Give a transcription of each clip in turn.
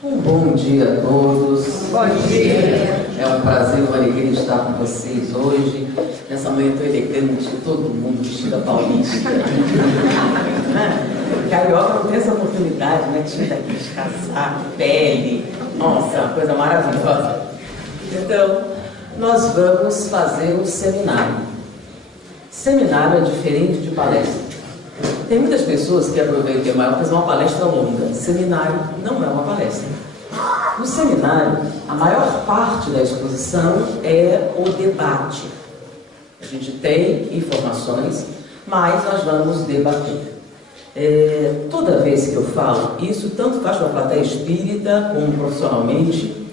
Um bom dia a todos. Bom dia. É um prazer, uma alegria estar com vocês hoje. Nessa manhã tão elegante, todo mundo vestido a paulista. Carioca não tem essa oportunidade, né? Tinha daqueles casaco, pele. Nossa, uma coisa maravilhosa. Então, nós vamos fazer um seminário. Seminário é diferente de palestra. Tem muitas pessoas que aproveitam que é maior fazer uma palestra longa. Seminário não é uma palestra. No seminário, a maior parte da exposição é o debate. A gente tem informações, mas nós vamos debater. Toda vez que eu falo isso, tanto faz para a plateia espírita como profissionalmente,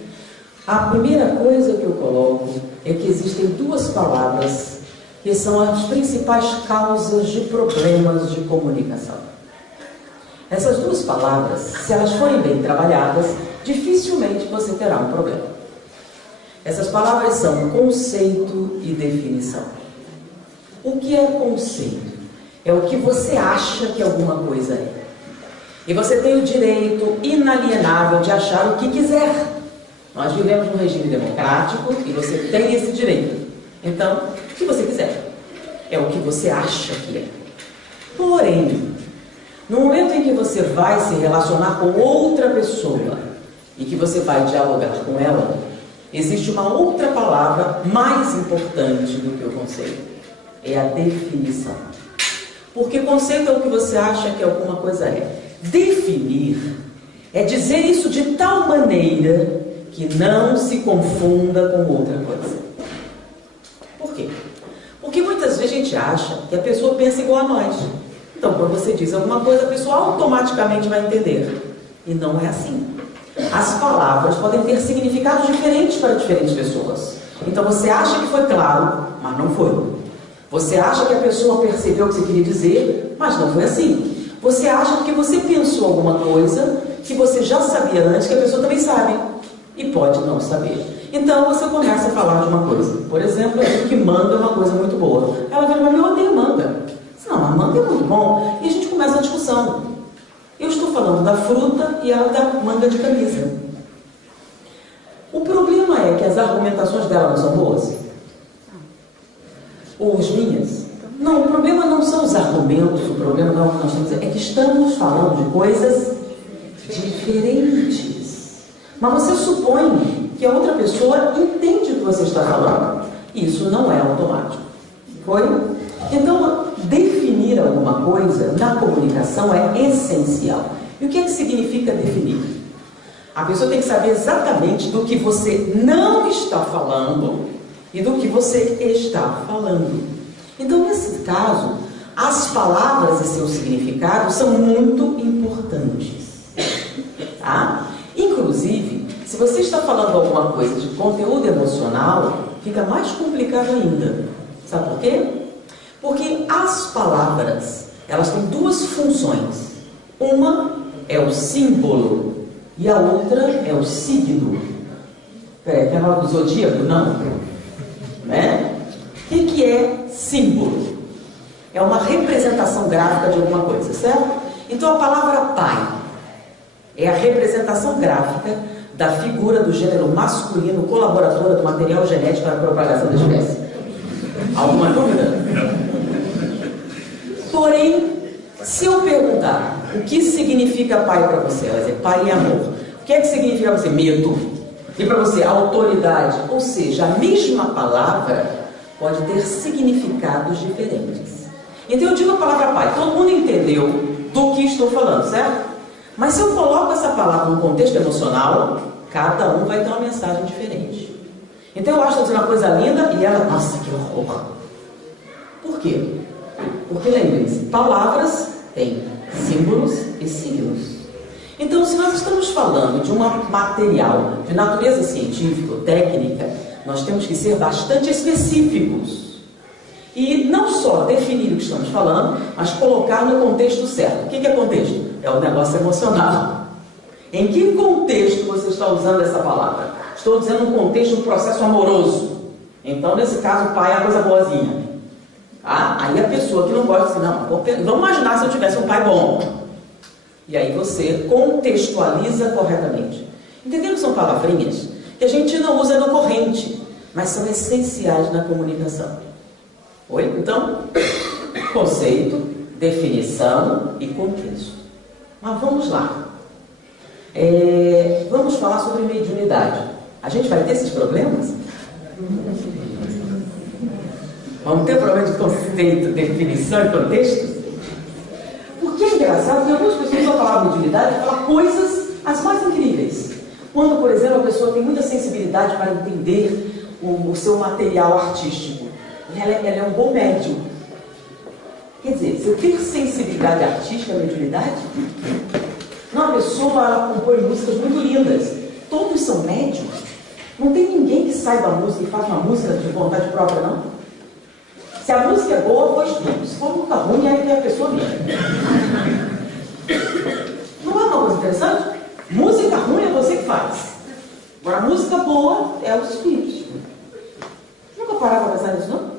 a primeira coisa que eu coloco é que existem duas palavras que são as principais causas de problemas de comunicação. Essas duas palavras, se elas forem bem trabalhadas, dificilmente você terá um problema. Essas palavras são conceito e definição. O que é conceito? É o que você acha que alguma coisa é. E você tem o direito inalienável de achar o que quiser. Nós vivemos num regime democrático e você tem esse direito. Então, o que você quiser. É o que você acha que é. Porém, no momento em que você vai se relacionar com outra pessoa e que você vai dialogar com ela, existe uma outra palavra mais importante do que o conceito. É a definição. Porque conceito é o que você acha que alguma coisa é. Definir é dizer isso de tal maneira que não se confunda com outra coisa. Por quê? Porque muitas vezes a gente acha que a pessoa pensa igual a nós. Então, quando você diz alguma coisa, a pessoa automaticamente vai entender. E não é assim. As palavras podem ter significados diferentes para diferentes pessoas. Então, você acha que foi claro, mas não foi. Você acha que a pessoa percebeu o que você queria dizer, mas não foi assim. Você acha que você pensou alguma coisa que você já sabia antes, que a pessoa também sabe. E pode não saber. Então você começa a falar de uma coisa. Por exemplo, eu digo que manga é uma coisa muito boa. Ela vira, mas eu odeio manga. Não, mas manga é muito bom. E a gente começa a discussão. Eu estou falando da fruta e ela da manga de camisa. O problema é que as argumentações dela não são boas. Ou as minhas. Não, o problema não são os argumentos. O problema não é o que nós estamos dizendo. É que estamos falando de coisas diferentes. Mas você supõe que a outra pessoa entende o que você está falando. Isso não é automático. Foi? Então, definir alguma coisa na comunicação é essencial. E o que é que significa definir? A pessoa tem que saber exatamente do que você não está falando e do que você está falando. Então, nesse caso, as palavras e seus significados são muito importantes. Tá? Inclusive, se você está falando alguma coisa de conteúdo emocional, fica mais complicado ainda. Sabe por quê? Porque as palavras, elas têm duas funções. Uma é o símbolo e a outra é o signo. Peraí, quer falar do zodíaco? Não. Né? O que é símbolo? É uma representação gráfica de alguma coisa, certo? Então a palavra pai é a representação gráfica da figura do gênero masculino colaboradora do material genético para a propagação da espécie. Alguma dúvida? Porém, se eu perguntar o que significa pai para você, ela vai dizer pai e amor. O que é que significa para você? Medo. E para você, autoridade. Ou seja, a mesma palavra pode ter significados diferentes. Então eu digo a palavra pai, todo mundo entendeu do que estou falando, certo? Mas se eu coloco essa palavra no contexto emocional, cada um vai ter uma mensagem diferente. Então eu acho que eu dizer uma coisa linda e ela, nossa, que horror. Por quê? Porque lembrem-se, palavras têm símbolos e signos. Então, se nós estamos falando de um material de natureza científica ou técnica, nós temos que ser bastante específicos. E não só definir o que estamos falando, mas colocar no contexto certo. O que é contexto? É o negócio emocional. Em que contexto você está usando essa palavra? Estou dizendo um contexto, um processo amoroso. Então, nesse caso, o pai é uma coisa boazinha. Aí a pessoa que não gosta, assim, não, vamos imaginar se eu tivesse um pai bom. E aí você contextualiza corretamente. Entenderam que são palavrinhas que a gente não usa no corrente, mas são essenciais na comunicação. Oi? Então, conceito, definição e contexto. Mas vamos lá. Vamos falar sobre mediunidade. A gente vai ter esses problemas? Vamos ter problema de conceito, definição e contexto? Porque é engraçado que algumas pessoas, ao falar mediunidade, falam coisas as mais incríveis. Quando, por exemplo, a pessoa tem muita sensibilidade para entender o seu material artístico, ela é um bom médium. Quer dizer, se eu tenho sensibilidade artística, mediunidade, uma pessoa, ela compõe músicas muito lindas. Todos são médiums. Não tem ninguém que saiba a música e faz uma música de vontade própria, não. Se a música é boa, foi estudo. Se for muito ruim, aí é a pessoa mesmo. Não é uma coisa interessante? Música ruim é você que faz. Agora, música boa é os espíritos. Nunca pararam para pensar nisso, não?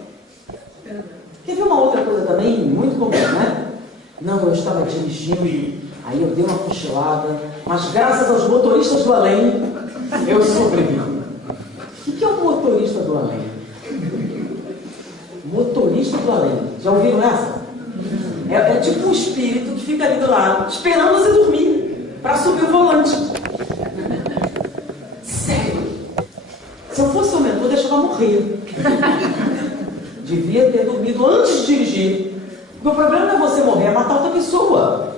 Quer ver uma outra coisa também muito comum, né? Não, eu estava dirigindo, aí eu dei uma cochilada, mas graças aos motoristas do além, eu sobrevivi. O que é o motorista do além? Motorista do além. Já ouviram essa? É tipo um espírito que fica ali do lado, esperando você dormir, para subir o volante. Sério. Se eu fosse o mentor, eu deixava morrer. Devia ter dormido antes de dirigir. O problema não é você morrer, é matar outra pessoa.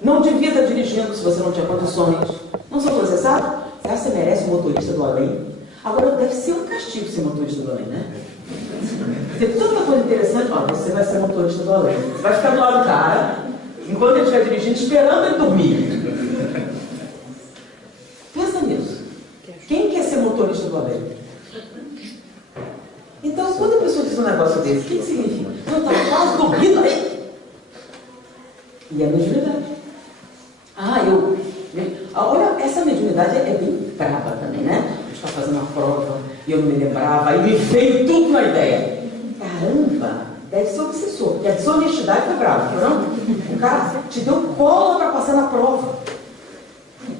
Não devia estar dirigindo se você não tinha condições. Não sou processado? Será que você merece um motorista do além? Agora, deve ser um castigo ser motorista do além, né? Tem tanta coisa interessante. Ó, você vai ser motorista do além. Você vai ficar do lado do cara, enquanto ele estiver dirigindo, esperando ele dormir. Pensa nisso. Quem quer ser motorista do além? Então, quando a pessoa diz um negócio desse, o que significa? Eu estava quase dormindo aí. E é mediunidade. Olha, essa mediunidade é bem brava também, né? Eu estava fazendo uma prova e eu não me lembrava, aí me veio tudo na ideia. Caramba, deve ser obsessor, porque a desonestidade foi brava, não? O cara te deu cola para passar na prova.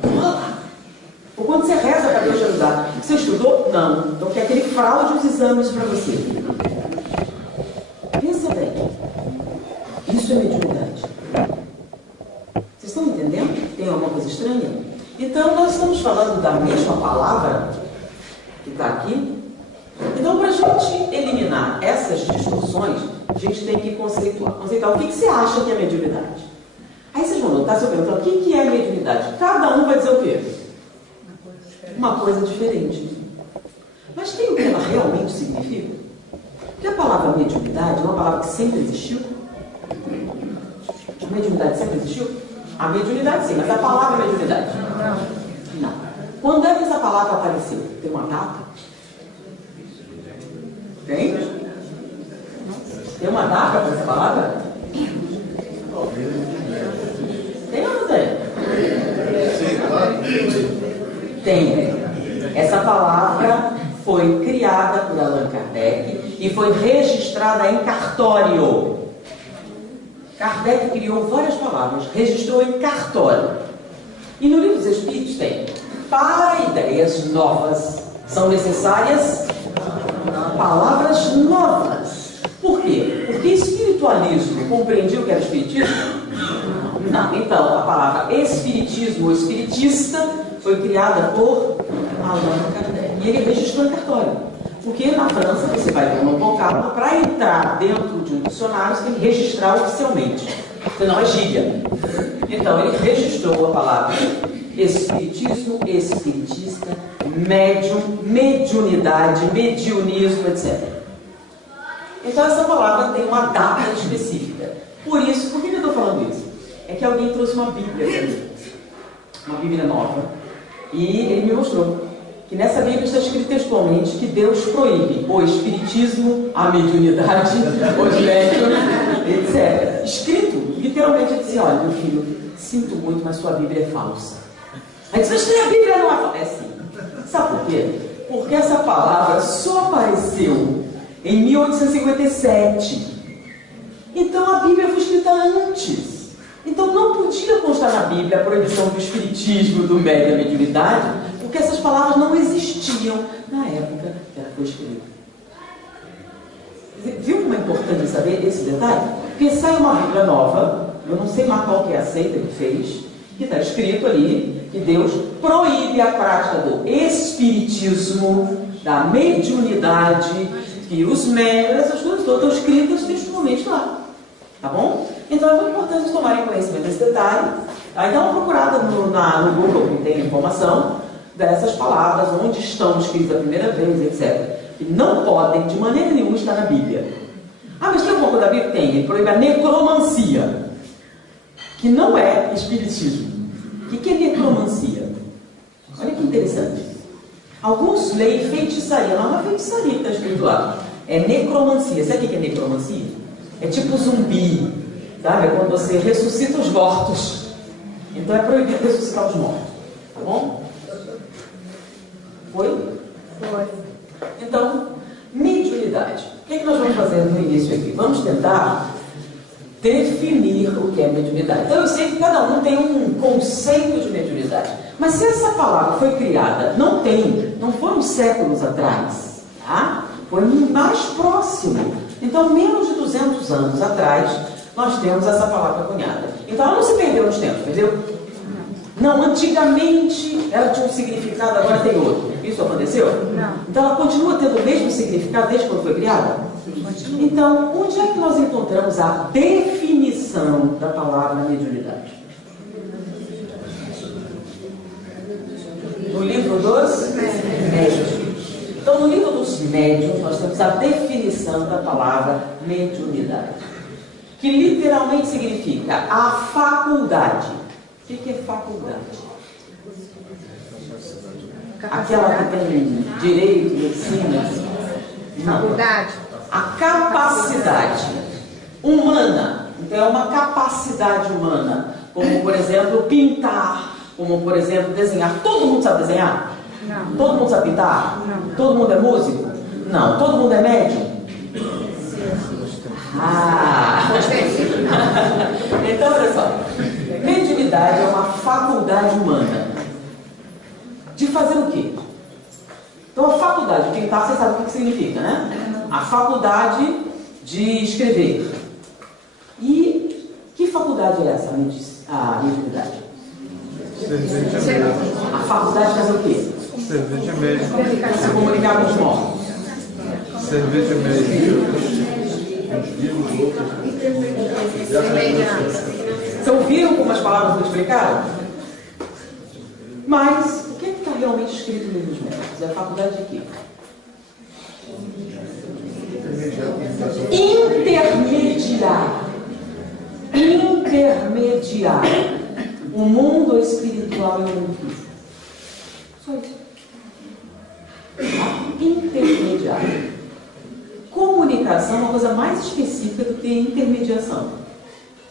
Cola! Ou quando você reza para Deus te ajudar. Você estudou? Não. Então quer que ele fraude os exames para você. Pensa bem. Isso é mediunidade. Vocês estão entendendo? Tem alguma coisa estranha? Então nós estamos falando da mesma palavra que está aqui. Então, para a gente eliminar essas distorções, a gente tem que conceituar. Conceituar o que você acha que é mediunidade. Aí vocês vão notar, se eu perguntar o que é mediunidade, cada um vai dizer o quê? Uma coisa diferente. Mas tem o que ela realmente significa? Porque a palavra mediunidade é uma palavra que sempre existiu. A mediunidade sempre existiu? A mediunidade sim, mas a palavra mediunidade? Não. Quando é que essa palavra apareceu? Tem uma data? Tem? Tem uma data para essa palavra? Tem ou não tem? Tem. Essa palavra foi criada por Allan Kardec e foi registrada em cartório. Kardec criou várias palavras, registrou em cartório. E no Livro dos Espíritos tem: para ideias novas são necessárias palavras novas. Por quê? Porque espiritualismo compreendia o que era espiritismo? Não. Então, a palavra espiritismo ou espiritista foi criada por Allan Kardec. E ele registrou em cartório. Porque na França, você vai ter um vocabulário, para entrar dentro de um dicionário, você tem que registrar oficialmente. Senão é gíria. Então, ele registrou a palavra espiritismo, espiritista, médium, mediunidade, mediunismo, etc. Então, essa palavra tem uma data específica. Por isso, por que eu estou falando isso? É que alguém trouxe uma Bíblia para mim. Uma Bíblia nova. E ele me mostrou que nessa Bíblia está escrito textualmente que Deus proíbe o espiritismo, a mediunidade, o médium, etc. Escrito, literalmente, ele dizia: olha, meu filho, sinto muito, mas sua Bíblia é falsa. Aí diz: mas a Bíblia não é falsa. É sim. Sabe por quê? Porque essa palavra só apareceu em 1857. Então a Bíblia foi escrita antes. Então não podia constar na Bíblia a proibição do espiritismo, do médium e da mediunidade, porque essas palavras não existiam na época que ela foi escrita. Viu como é importante saber esse detalhe? Porque sai uma Bíblia nova, eu não sei mais qual que é a seita que fez, que está escrito ali que Deus proíbe a prática do espiritismo, da mediunidade, que os médiuns, essas coisas todas estão escritas textualmente lá. Tá bom? Então é muito importante vocês tomarem conhecimento desse detalhe. Aí dá uma procurada no Google, que tem informação dessas palavras, onde estão escritas a primeira vez, etc. Que não podem, de maneira nenhuma, estar na Bíblia. Ah, mas tem alguma coisa da Bíblia? Tem. Ele proíbe a necromancia, que não é espiritismo. O que é necromancia? Olha que interessante. Alguns leem feitiçaria. Não é feitiçaria que está escrito lá. É necromancia. Sabe o que é necromancia? É tipo zumbi. Sabe? É quando você ressuscita os mortos. Então é proibido ressuscitar os mortos. Tá bom? Foi? Foi. Então, mediunidade. O que nós vamos fazer no início aqui? Vamos tentar definir o que é mediunidade. Então eu sei que cada um tem um conceito de mediunidade. Mas se essa palavra foi criada, não foram séculos atrás, tá? Foi mais próximo. Então, menos de 200 anos atrás, nós temos essa palavra cunhada. Então ela não se perdeu nos tempos, entendeu? Não, antigamente ela tinha um significado, agora tem outro. Isso aconteceu? Não. Então ela continua tendo o mesmo significado desde quando foi criada? Continua. Então, onde é que nós encontramos a definição da palavra mediunidade? No livro dos médiuns. Então, no livro dos médiuns, nós temos a definição da palavra mediunidade, que literalmente significa a faculdade. O que é faculdade? Aquela que tem direito, medicina. Faculdade. A capacidade humana. Então, é uma capacidade humana. Como, por exemplo, pintar. Como, por exemplo, desenhar. Todo mundo sabe desenhar? Não. Todo mundo sabe pintar? Não. Todo mundo é músico? Não. Todo mundo é médium? Ah! Então, olha só. Mediunidade é uma faculdade humana. De fazer o quê? Então, a faculdade de pintar, você sabe o que significa, né? A faculdade de escrever. E que faculdade é essa, a mediunidade? A faculdade de fazer o quê? Servir de meio. Se comunicar com os mortos. Servir de meio. Então, viram como as palavras foram explicadas? Mas, o que está realmente escrito no livro dos médicos? É a faculdade de quê? Intermediar o mundo espiritual e o mundo físico. Só isso. Intermediar. Comunicação é uma coisa mais específica do que intermediação.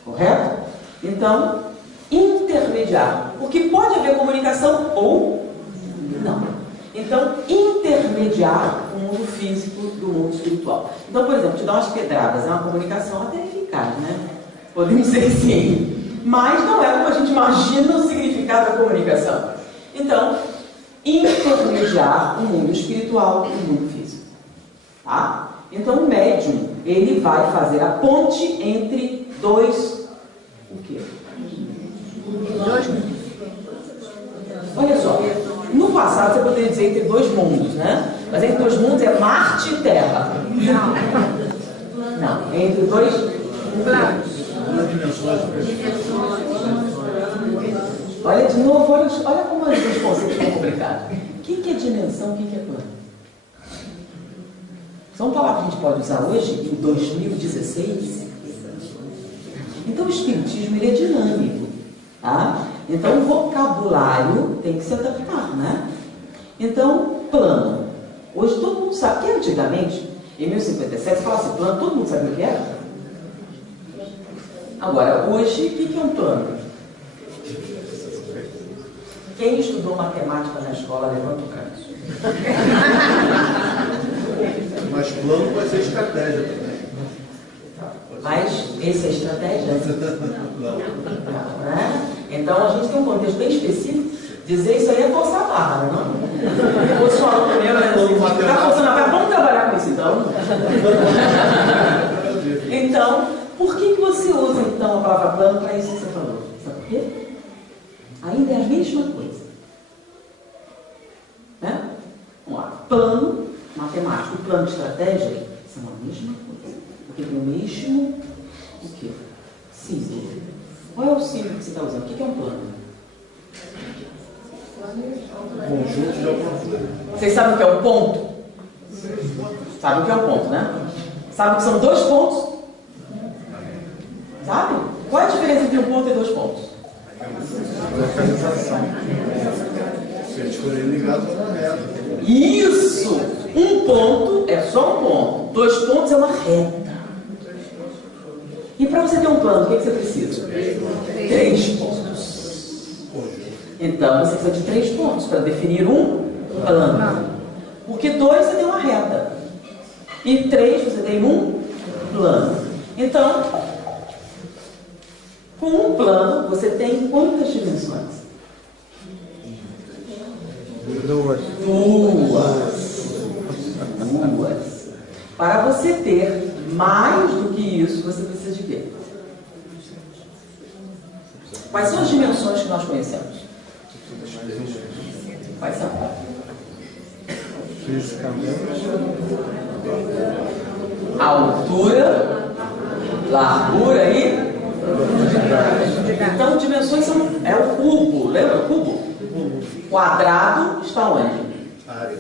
Correto? Então, intermediar. Porque pode haver comunicação ou não. Então, intermediar o mundo físico do mundo espiritual. Então, por exemplo, te dar umas pedradas é uma comunicação até eficaz, né? Podemos dizer sim. Mas não é como a gente imagina o significado da comunicação. Então, intermediar o mundo espiritual e o mundo físico. Tá? Então, o médium, ele vai fazer a ponte entre dois... O quê? Olha só. No passado, você poderia dizer entre dois mundos, né? Mas entre dois mundos é Marte e Terra. Não. É entre dois planos. Olha de novo, olha como os conceitos são complicados. O que é dimensão, o que é plano? São palavras que a gente pode usar hoje, em 2016. Então o espiritismo ele é dinâmico. Tá? Então o vocabulário tem que se adaptar, né? Então, plano. Hoje todo mundo sabe que antigamente, em 1057, se falasse plano, todo mundo sabia o que era? Agora, hoje, o que é um plano? Quem estudou matemática na escola, levanta o canto. Mas plano pode ser estratégia também. Mas Esse é estratégia? Né? Então a gente tem um contexto bem específico. Dizer isso aí é forçar a barra, não? O seu aluno meu está forçando a barra, vamos trabalhar com isso então. Então, por que você usa então a palavra plano para isso que você falou? Sabe por quê? Ainda é a mesma coisa. Né? Vamos lá. Plano matemático e plano de estratégia são a mesma coisa. Porque tem o mesmo o quê? Símbolo. Qual é o símbolo que você está usando? O que é um plano? Conjunto de alguma coisa. Vocês sabem o que é um ponto? Sabem o que é um ponto, né? Sabem que são dois pontos? Sabe? Qual é a diferença entre um ponto e dois pontos? Localização. Se eles forem ligados a uma reta. Isso! Um ponto é só um ponto. Dois pontos é uma reta. E para você ter um plano, o que você precisa? Três pontos. Então você precisa de 3 pontos para definir um plano. Porque 2 você tem uma reta. E 3 você tem um plano. Então, com um plano, você tem quantas dimensões? 2. Para você ter mais do que isso, você precisa de quê? Quais são as dimensões que nós conhecemos? Quais são? Fisicamente. Altura, largura e... Então, dimensões são... É o cubo, lembra o cubo? Quadrado está onde? Área.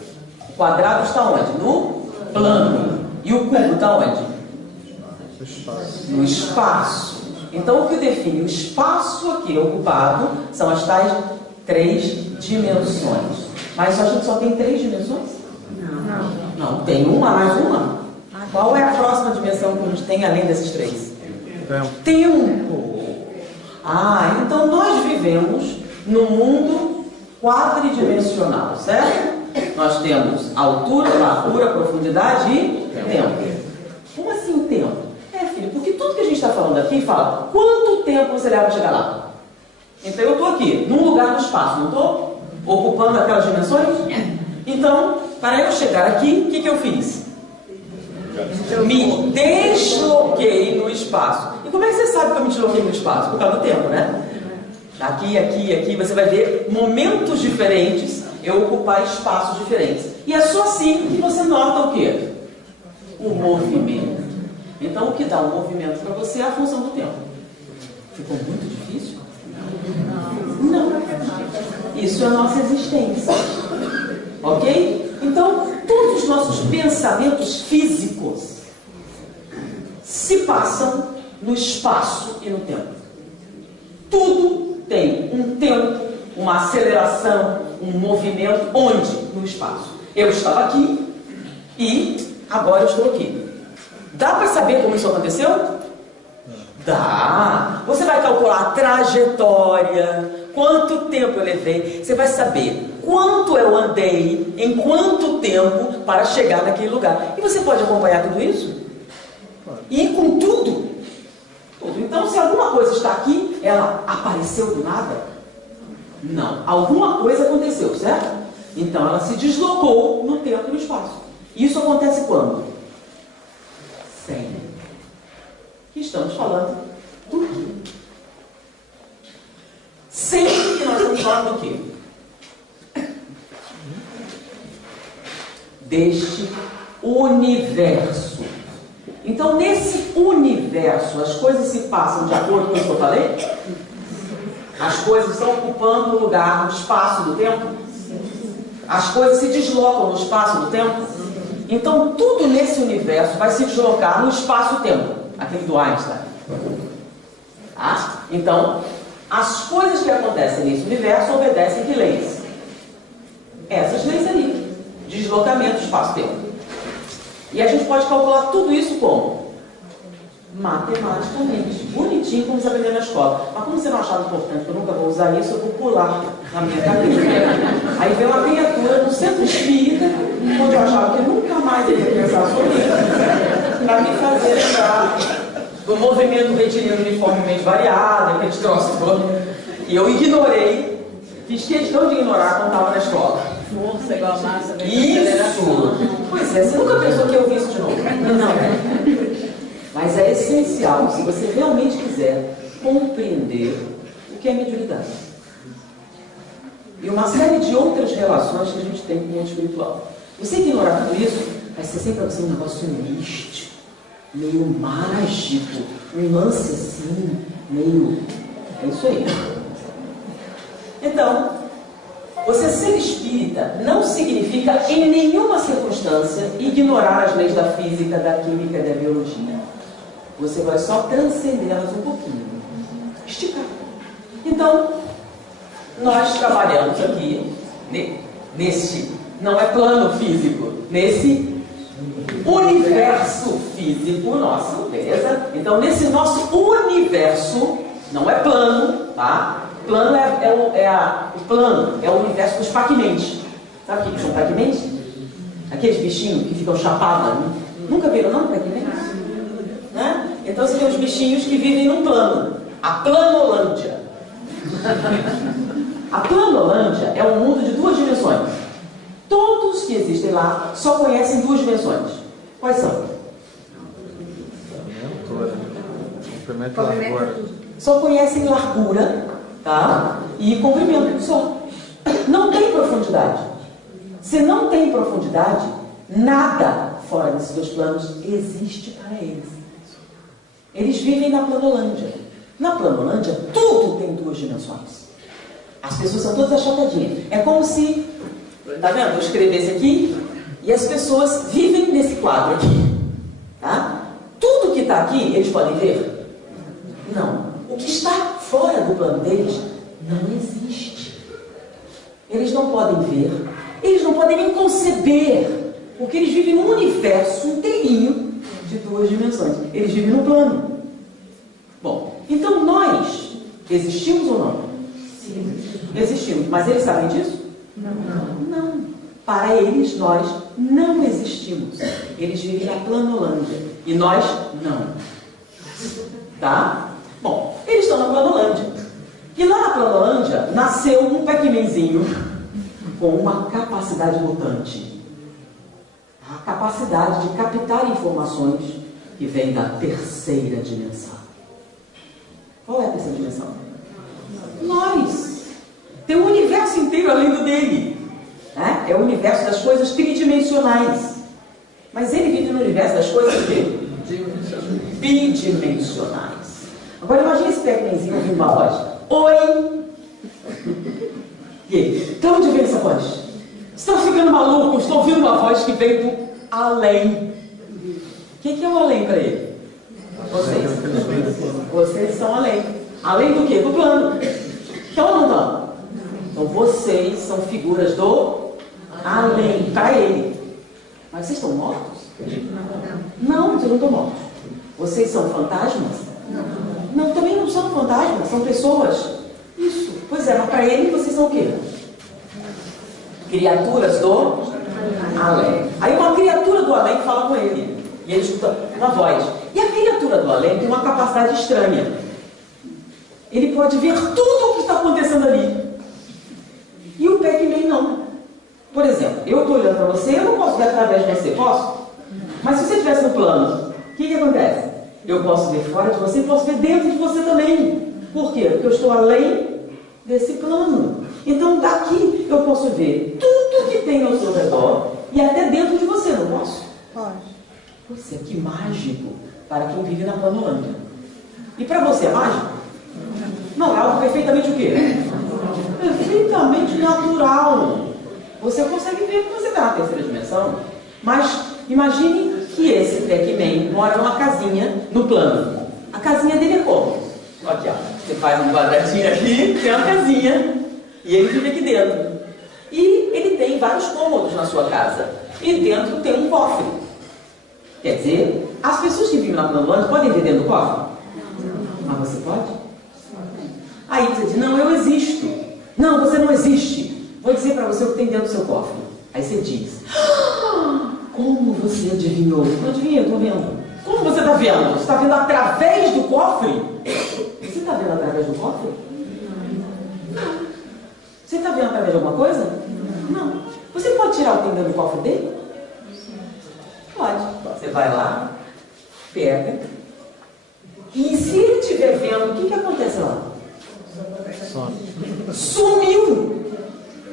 O quadrado está onde? No plano. E o cubo está onde? Espaço. No espaço. Então, o que define o espaço aqui ocupado são as tais 3 dimensões. Mas a gente só tem 3 dimensões? Não, tem uma mais uma. Qual é a próxima dimensão que a gente tem além desses 3? Tempo. Ah, então nós vivemos num mundo quadridimensional, certo? Nós temos altura, largura, profundidade e tempo. Como assim tempo? Filho, porque tudo que a gente está falando aqui fala quanto tempo você leva para chegar lá. Então eu estou aqui, num lugar no espaço, não estou? Ocupando aquelas dimensões? Então, para eu chegar aqui, o que eu fiz? Me desloquei no espaço. E como é que você sabe que eu me desloquei no espaço? Por causa do tempo, né? Aqui, aqui, aqui, você vai ver momentos diferentes, eu ocupar espaços diferentes. E é só assim que você nota o quê? O movimento. Então, o que dá um movimento para você é a função do tempo. Ficou muito difícil? Não. Isso é a nossa existência. Ok? Então, todos os nossos pensamentos físicos se passam no espaço e no tempo. Tudo tem um tempo, uma aceleração, um movimento. Onde? No espaço. Eu estava aqui e agora eu estou aqui. Dá para saber como isso aconteceu? Dá. Você vai calcular a trajetória, quanto tempo eu levei. Você vai saber quanto eu andei, em quanto tempo para chegar naquele lugar. E você pode acompanhar tudo isso? E ir com tudo? Tudo. Então, se alguma coisa está aqui, ela apareceu do nada? Não. Alguma coisa aconteceu, certo? Então, ela se deslocou no tempo e no espaço. Isso acontece quando? Sempre. Que estamos falando do quê? Sempre que nós estamos falando do quê? Deste universo. Então, nesse universo, as coisas se passam de acordo com o que eu falei? As coisas estão ocupando o lugar no espaço do tempo? As coisas se deslocam no espaço do tempo? Então, tudo nesse universo vai se deslocar no espaço-tempo. Aquele do Einstein. Tá? Então, as coisas que acontecem nesse universo obedecem que leis? Essas leis aí. Deslocamento, espaço-tempo. E a gente pode calcular tudo isso como? Matematicamente. Bonitinho, como você aprendeu na escola. Mas como você não achava importante, que eu nunca vou usar isso, eu vou pular na minha cabeça. Aí vem uma criatura no centro espírita, onde eu achava que nunca mais ele ia pensar sobre isso, para me fazer lembrar do movimento retilíneo uniformemente variado, aqueles troços todos. E eu ignorei, fiz questão de ignorar quando estava na escola. Força igual a massa. Isso! Pois é, você nunca pensou que eu vi isso de novo? Não. Mas é essencial, se você realmente quiser compreender o que é mediunidade. E uma série de outras relações que a gente tem com o mundo espiritual. Você ignorar tudo isso, vai ser sempre para você um negócio místico, meio mágico, um lance assim, meio... É isso aí. Então, você ser espírita não significa, em nenhuma circunstância, ignorar as leis da física, da química e da biologia. Você vai só transcendê-las um pouquinho. Esticar. Então, nós trabalhamos aqui, neste, não é plano físico, nesse universo físico nosso, beleza? Então, nesse nosso universo, não é plano, tá? Plano o plano é o universo dos paquimentes. Sabe o que são paquimentes? Aqueles bichinhos que ficam chapados. Nunca viram não paquimentes? Né? Então você tem os bichinhos que vivem num plano. A Planolândia. A Planolândia é um mundo de 2 dimensões. Todos que existem lá só conhecem 2 dimensões. Quais são? Só conhecem largura, tá? E comprimento só. Não tem profundidade. Se não tem profundidade, nada fora desses 2 planos existe para eles. Eles vivem na Planolândia. Na Planolândia, tudo tem 2 dimensões. As pessoas são todas achatadinhas. É como se, tá vendo? Eu escrevesse aqui e as pessoas vivem nesse quadro aqui. Tá? Tudo que está aqui, eles podem ver? Não. O que está fora do plano deles não existe. Eles não podem ver, eles não podem nem conceber, porque eles vivem num universo inteirinho de 2 dimensões. Eles vivem no plano. Bom, então nós existimos ou não? Sim. Existimos, mas eles sabem disso? Não. Para eles, nós não existimos. Eles vivem na Planolândia e nós não. Tá? Bom, eles estão na Planolândia. E lá na Planolândia nasceu um Pac-Manzinho com uma capacidade mutante. A capacidade de captar informações que vem da 3ª dimensão. Qual é a 3ª dimensão? Nós. Tem um universo inteiro além do dele. Né? É o universo das coisas tridimensionais. Mas ele vive no universo das coisas bidimensionais. Agora imagine esse Pac-Manzinho ouvindo uma voz. Oi! E aí? De onde vem essa voz? Estão ficando malucos? Estou ouvindo uma voz que veio do além. O que é o além para ele? Vocês. Vocês estão além. Além do quê? Do plano. Então ou não estão? Então vocês são figuras do além para ele. Mas vocês estão mortos? Não, vocês não estão mortos. Vocês são fantasmas? Não, também não são fantasmas, são pessoas. Isso. Pois é, mas para ele vocês são o quê? Criaturas do além. Aí uma criatura do além fala com ele. E ele escuta uma voz. E a criatura do além tem uma capacidade estranha. Ele pode ver tudo o que está acontecendo ali. E o Pac-Man não. Por exemplo, eu estou olhando para você, eu não posso ver através de você, posso? Mas se você estivesse no plano, o que acontece? Eu posso ver fora de você e posso ver dentro de você também. Por quê? Porque eu estou além desse plano. Então daqui eu posso ver tudo que tem ao seu redor e até dentro de você, não posso? Pode. Pois é, que mágico para quem vive na Planolândia. E para você é mágico? Não, é algo perfeitamente o quê? Perfeitamente natural. Você consegue ver que você está na 3ª dimensão. Mas imagine que esse Pac-Man mora numa casinha no plano. A casinha dele é como? Aqui, ó. Você faz um quadradinho aqui, tem uma casinha, e ele vive aqui dentro. E ele tem vários cômodos na sua casa. E dentro tem um cofre. Quer dizer, as pessoas que vivem na Planolândia podem ver dentro do cofre? Mas você pode? Aí você diz, não, eu existo. Não, você não existe. Vou dizer para você o que tem dentro do seu cofre. Aí você diz, como você adivinhou? Não adivinha, eu estou vendo. Como você está vendo? Você está vendo através do cofre? Você está vendo através do cofre? Não. Você está vendo através de alguma coisa? Não. Você pode tirar o que tem dentro do cofre dele? Pode. Você vai lá, pega. E se ele estiver vendo, o que acontece lá? Sumiu.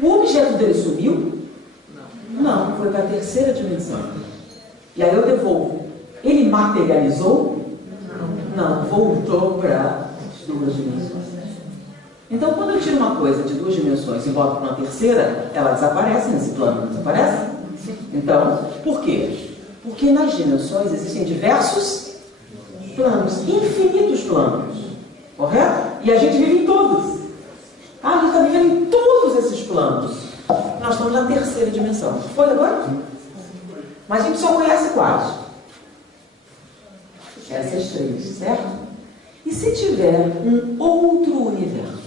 O objeto dele sumiu? Não, foi para a terceira dimensão. E aí eu devolvo. Ele materializou? Não, voltou para as duas dimensões. Então, quando eu tiro uma coisa de duas dimensões e boto para uma terceira, ela desaparece nesse plano, não desaparece? Então, por quê? Porque nas dimensões existem diversos planos, infinitos planos, correto? E a gente vive em todos. A gente está vivendo em todos esses planos. Nós estamos na terceira dimensão. Foi agora? Mas a gente só conhece quais? Essas três, certo? E se tiver um outro universo?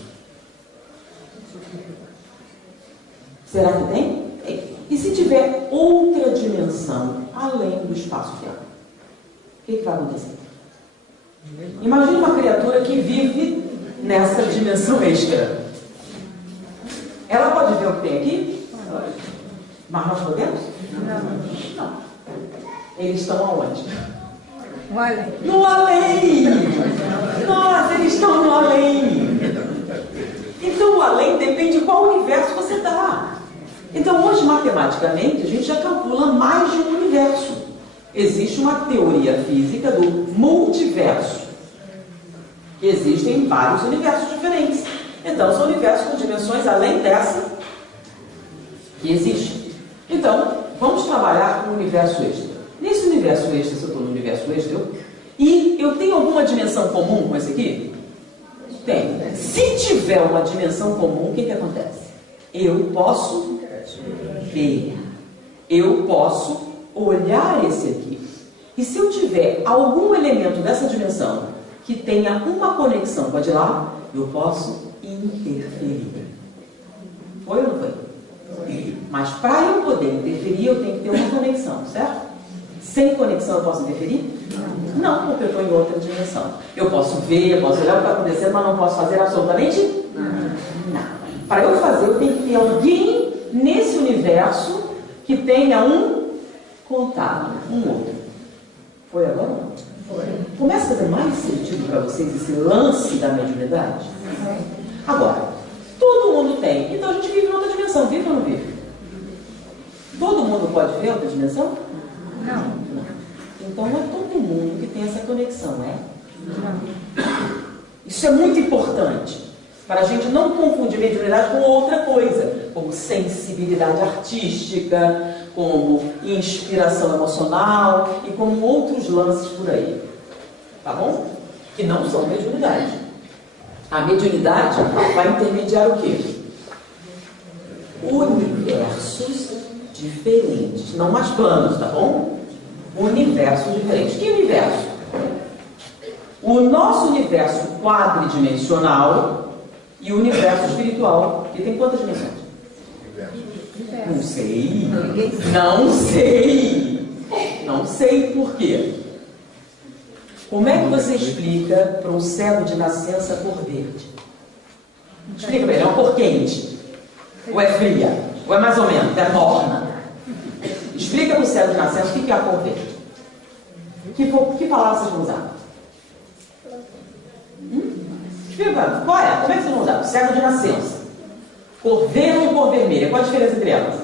Será que tem? Tem. E se tiver outra dimensão além do espaço-tempo? O que vai acontecer? Imagine uma criatura que vive nessa dimensão extra. Ela pode ver o que tem aqui? Mas nós podemos? Não. Eles estão aonde? No além. No além! Nossa, eles estão no além! Então o além depende de qual universo você está. Então hoje, matematicamente, a gente já calcula mais de um universo. Existe uma teoria física do multiverso. Existem vários universos diferentes. Então são universos com dimensões além dessa que existe. Então, vamos trabalhar com o universo extra. Nesse universo extra, se eu estou no universo extra, e eu tenho alguma dimensão comum com esse aqui? Tem. Se tiver uma dimensão comum, o que acontece? Eu posso ver. Eu posso olhar esse aqui. E se eu tiver algum elemento dessa dimensão que tenha uma conexão com a de lá, eu posso interferir. Foi ou não foi? Mas para eu poder interferir, eu tenho que ter uma conexão, certo? Sem conexão eu posso interferir? Não, porque eu estou em outra dimensão. Eu posso ver, eu posso olhar o que está acontecendo, mas não posso fazer absolutamente nada. Para eu fazer, eu tenho que ter alguém nesse universo que tenha um contato, um outro. Foi agora ou não? Foi. Começa a fazer mais sentido para vocês esse lance da mediunidade? Agora, todo mundo tem. Então a gente vive em outra dimensão, vive ou não vive? Todo mundo pode ver outra dimensão? Não. Então não é todo mundo que tem essa conexão, é? Não. Isso é muito importante para a gente não confundir mediunidade com outra coisa, como sensibilidade artística, como inspiração emocional e como outros lances por aí. Tá bom? Que não são mediunidade. A mediunidade vai intermediar o quê? Universos diferentes, não mais planos, tá bom? Universos diferentes. Que universo? O nosso universo quadridimensional e o universo espiritual, que tem quantas dimensões? Não sei. Não sei. Não sei por quê. Como é que você explica para um cego de nascença a cor verde? Explica para ele, é uma cor quente? Ou é fria? Ou é mais ou menos? É morna? Explica para o cego de nascença o que é a cor verde. Que palavra vocês vão usar? Explica, qual é? Como é que vocês vão usar? Cego de nascença. Cor verde ou cor vermelha? Qual a diferença entre elas?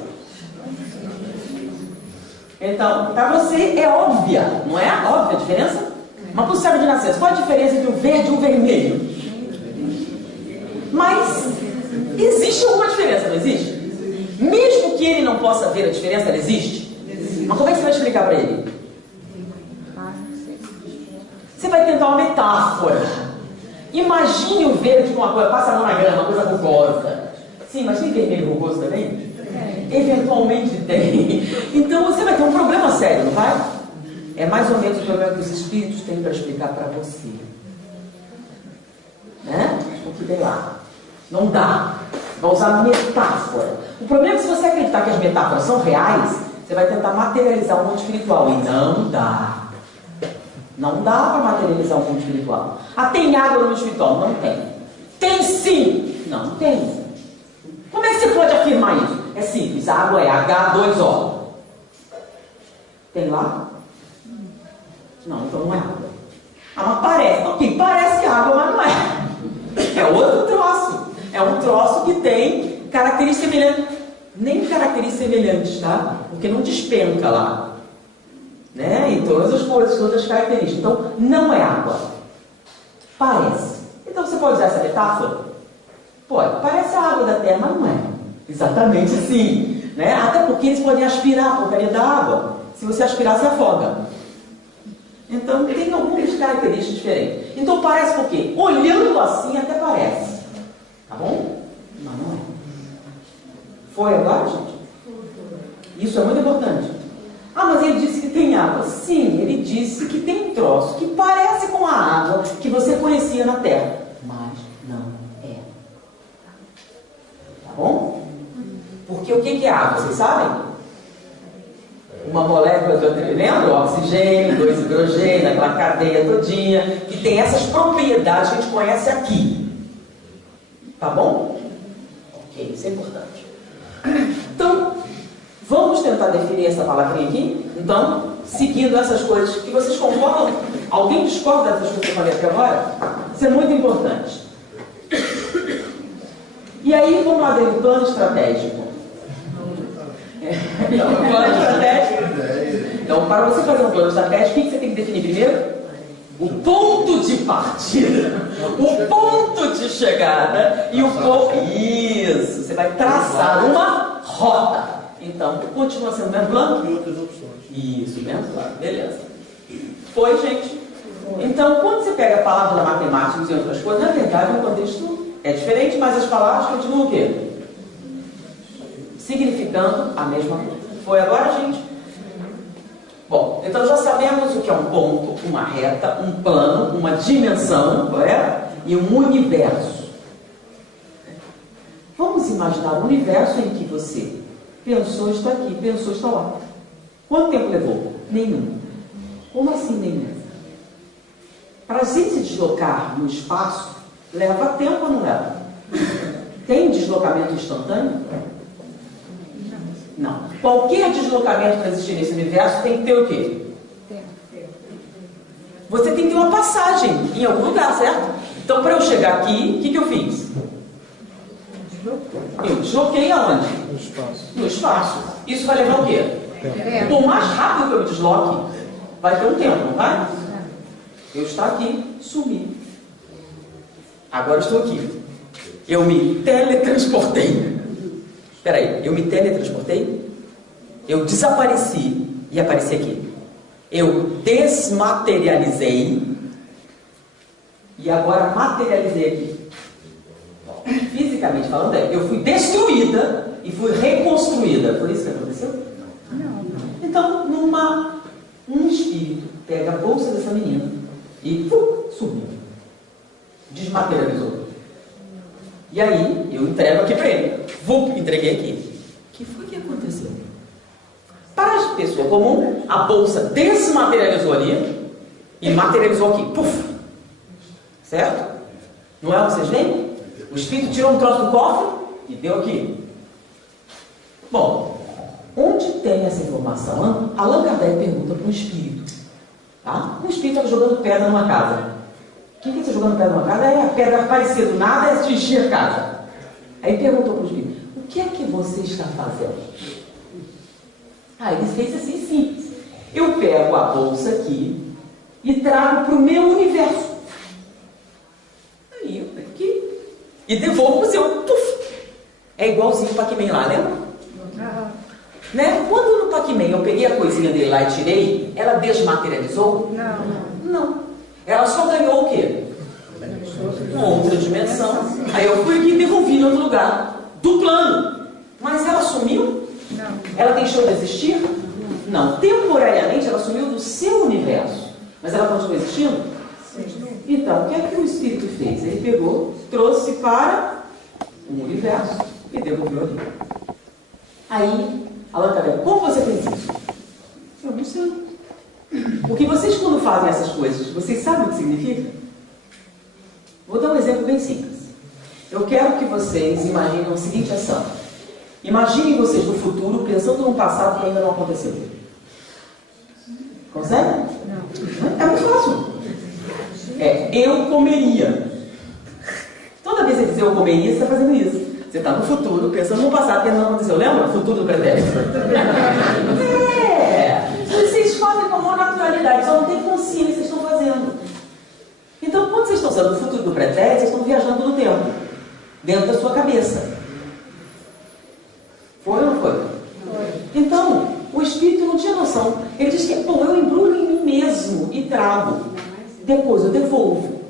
Então, para você é óbvia, não é? Óbvia a diferença? Mas para o cego de nascença, qual a diferença entre o verde e o vermelho? Mas existe alguma diferença, não existe? Mesmo que ele não possa ver a diferença, ela existe? Mas como é que você vai explicar para ele? Você vai tentar uma metáfora. Imagine o verde com uma coisa, passa a mão na grama, uma coisa rugosa. Sim, mas tem vermelho rugoso também? Eventualmente tem. Então você vai ter um problema sério, não vai? É mais ou menos o problema que os espíritos têm para explicar para você. Né? O que tem lá. Não dá. Vai usar metáfora. O problema é que se você acreditar que as metáforas são reais, você vai tentar materializar o mundo espiritual. E não dá. Não dá para materializar o mundo espiritual. Ah, tem água no mundo espiritual? Não tem. Tem sim! Não tem. Como é que você pode afirmar isso? É simples, a água é H2O. Tem lá? Não, então não é água. Ah, mas parece. Ok, parece água, mas não é. É outro troço. É um troço que tem características semelhantes. Nem características semelhantes, tá? Porque não despenca lá. Né? E todas as coisas, todas as características. Então, não é água. Parece. Então, você pode usar essa metáfora? Pode. Parece a água da terra, mas não é. Exatamente assim. Né? Até porque eles podem aspirar a porcaria da água. Se você aspirar, você afoga. Então, tem algumas características diferentes. Então, parece por quê? Olhando assim, até parece. Tá bom? Mas não é. Foi agora, gente? Isso é muito importante. Ah, mas ele disse que tem água. Sim, ele disse que tem um troço que parece com a água que você conhecia na Terra. Mas não é. Tá bom? Porque o que é água? Vocês sabem? Uma molécula de outro, lembra? Oxigênio, 2 hidrogênio, aquela cadeia todinha, que tem essas propriedades que a gente conhece aqui. Tá bom? Ok, isso é importante. Então, vamos tentar definir essa palavrinha aqui? Então, seguindo essas coisas que vocês concordam? Alguém discorda dessas coisas que eu falei até agora? Isso é muito importante. E aí, vamos lá dentro do plano estratégico. Plano estratégico. Então, para você fazer um plano estratégico, o que você tem que definir primeiro? O ponto de partida, o ponto de chegada e o ponto. Isso, você vai traçar uma rota. Então, continua sendo o mesmo plano? E outras opções. Isso, mesmo plano, beleza. Foi, gente? Então, quando você pega a palavra da matemática e outras coisas, na verdade, o contexto é diferente, mas as palavras continuam o quê? Significando a mesma coisa. Foi agora, gente? Bom, então já sabemos o que é um ponto, uma reta, um plano, uma dimensão, correto? E um universo. Vamos imaginar um universo em que você pensou está aqui, pensou está lá. Quanto tempo levou? Nenhum. Como assim nenhum? Para a gente se deslocar no espaço, leva tempo ou não leva? Tem deslocamento instantâneo? Não. Qualquer deslocamento para existir nesse universo tem que ter o quê? Você tem que ter uma passagem em algum lugar, certo? Então, para eu chegar aqui, o que eu fiz? Eu desloquei aonde? No espaço. No espaço. Isso vai levar o quê? Por mais rápido que eu me desloque, vai ter um tempo, não vai? Eu estou aqui, sumi. Agora eu estou aqui. Eu me teletransportei. Espera aí, eu me teletransportei? Eu desapareci e apareci aqui. Eu desmaterializei e agora materializei aqui. Fisicamente falando, eu fui destruída e fui reconstruída. Foi isso que aconteceu? Não. Então, um espírito pega a bolsa dessa menina e sumiu. Desmaterializou. E aí, eu entrego aqui para ele. Entreguei aqui. O que foi que aconteceu? Para a pessoa comum, a bolsa desmaterializou ali e materializou aqui. Puf! Certo? Não é o que vocês veem? O espírito tirou um troço do cofre e deu aqui. Bom, onde tem essa informação? Allan Kardec pergunta para um espírito. Tá? Um espírito estava jogando pedra numa casa. O que está jogando pedra numa casa? É a pedra aparecer do nada e atingir a casa. Aí perguntou para o espírito: o que é que você está fazendo? Ele fez assim simples. Eu pego a bolsa aqui e trago para o meu universo. Aí eu pego aqui e devolvo para o seu. Puf! É igualzinho o Pac-Man lá, lembra? Né? Quando no Pac-Man eu peguei a coisinha dele lá e tirei, ela desmaterializou? Não. Ela só ganhou o quê? Uma outra dimensão. Aí eu fui aqui e devolvi em outro lugar do plano. Mas ela sumiu? Não. Ela deixou de existir? Não. Temporariamente ela sumiu do seu universo. Mas ela continua existindo? Sim. Então, o que é que o espírito fez? Ele pegou, trouxe para um universo e devolveu ali. Aí, Allan Kardec, como você fez isso? Eu não sei. Porque vocês, quando fazem essas coisas, vocês sabem o que significa? Vou dar um exemplo bem simples. Eu quero que vocês imaginem a seguinte ação. Imaginem vocês no futuro pensando num passado que ainda não aconteceu. Consegue? Não. É muito fácil. Eu comeria. Toda vez que você dizer eu comeria, você está fazendo isso. Você está no futuro pensando num passado que ainda não aconteceu. Lembra? O futuro do pretérito. Vocês fazem com uma naturalidade, só não tem consciência que vocês estão fazendo. Então, quando vocês estão sendo no futuro do pretérito, vocês estão viajando no tempo, dentro da sua cabeça. Foi ou não foi? Foi. Então, o espírito não tinha noção. Ele diz que, eu embrulho em mim mesmo e trago. Depois eu devolvo. O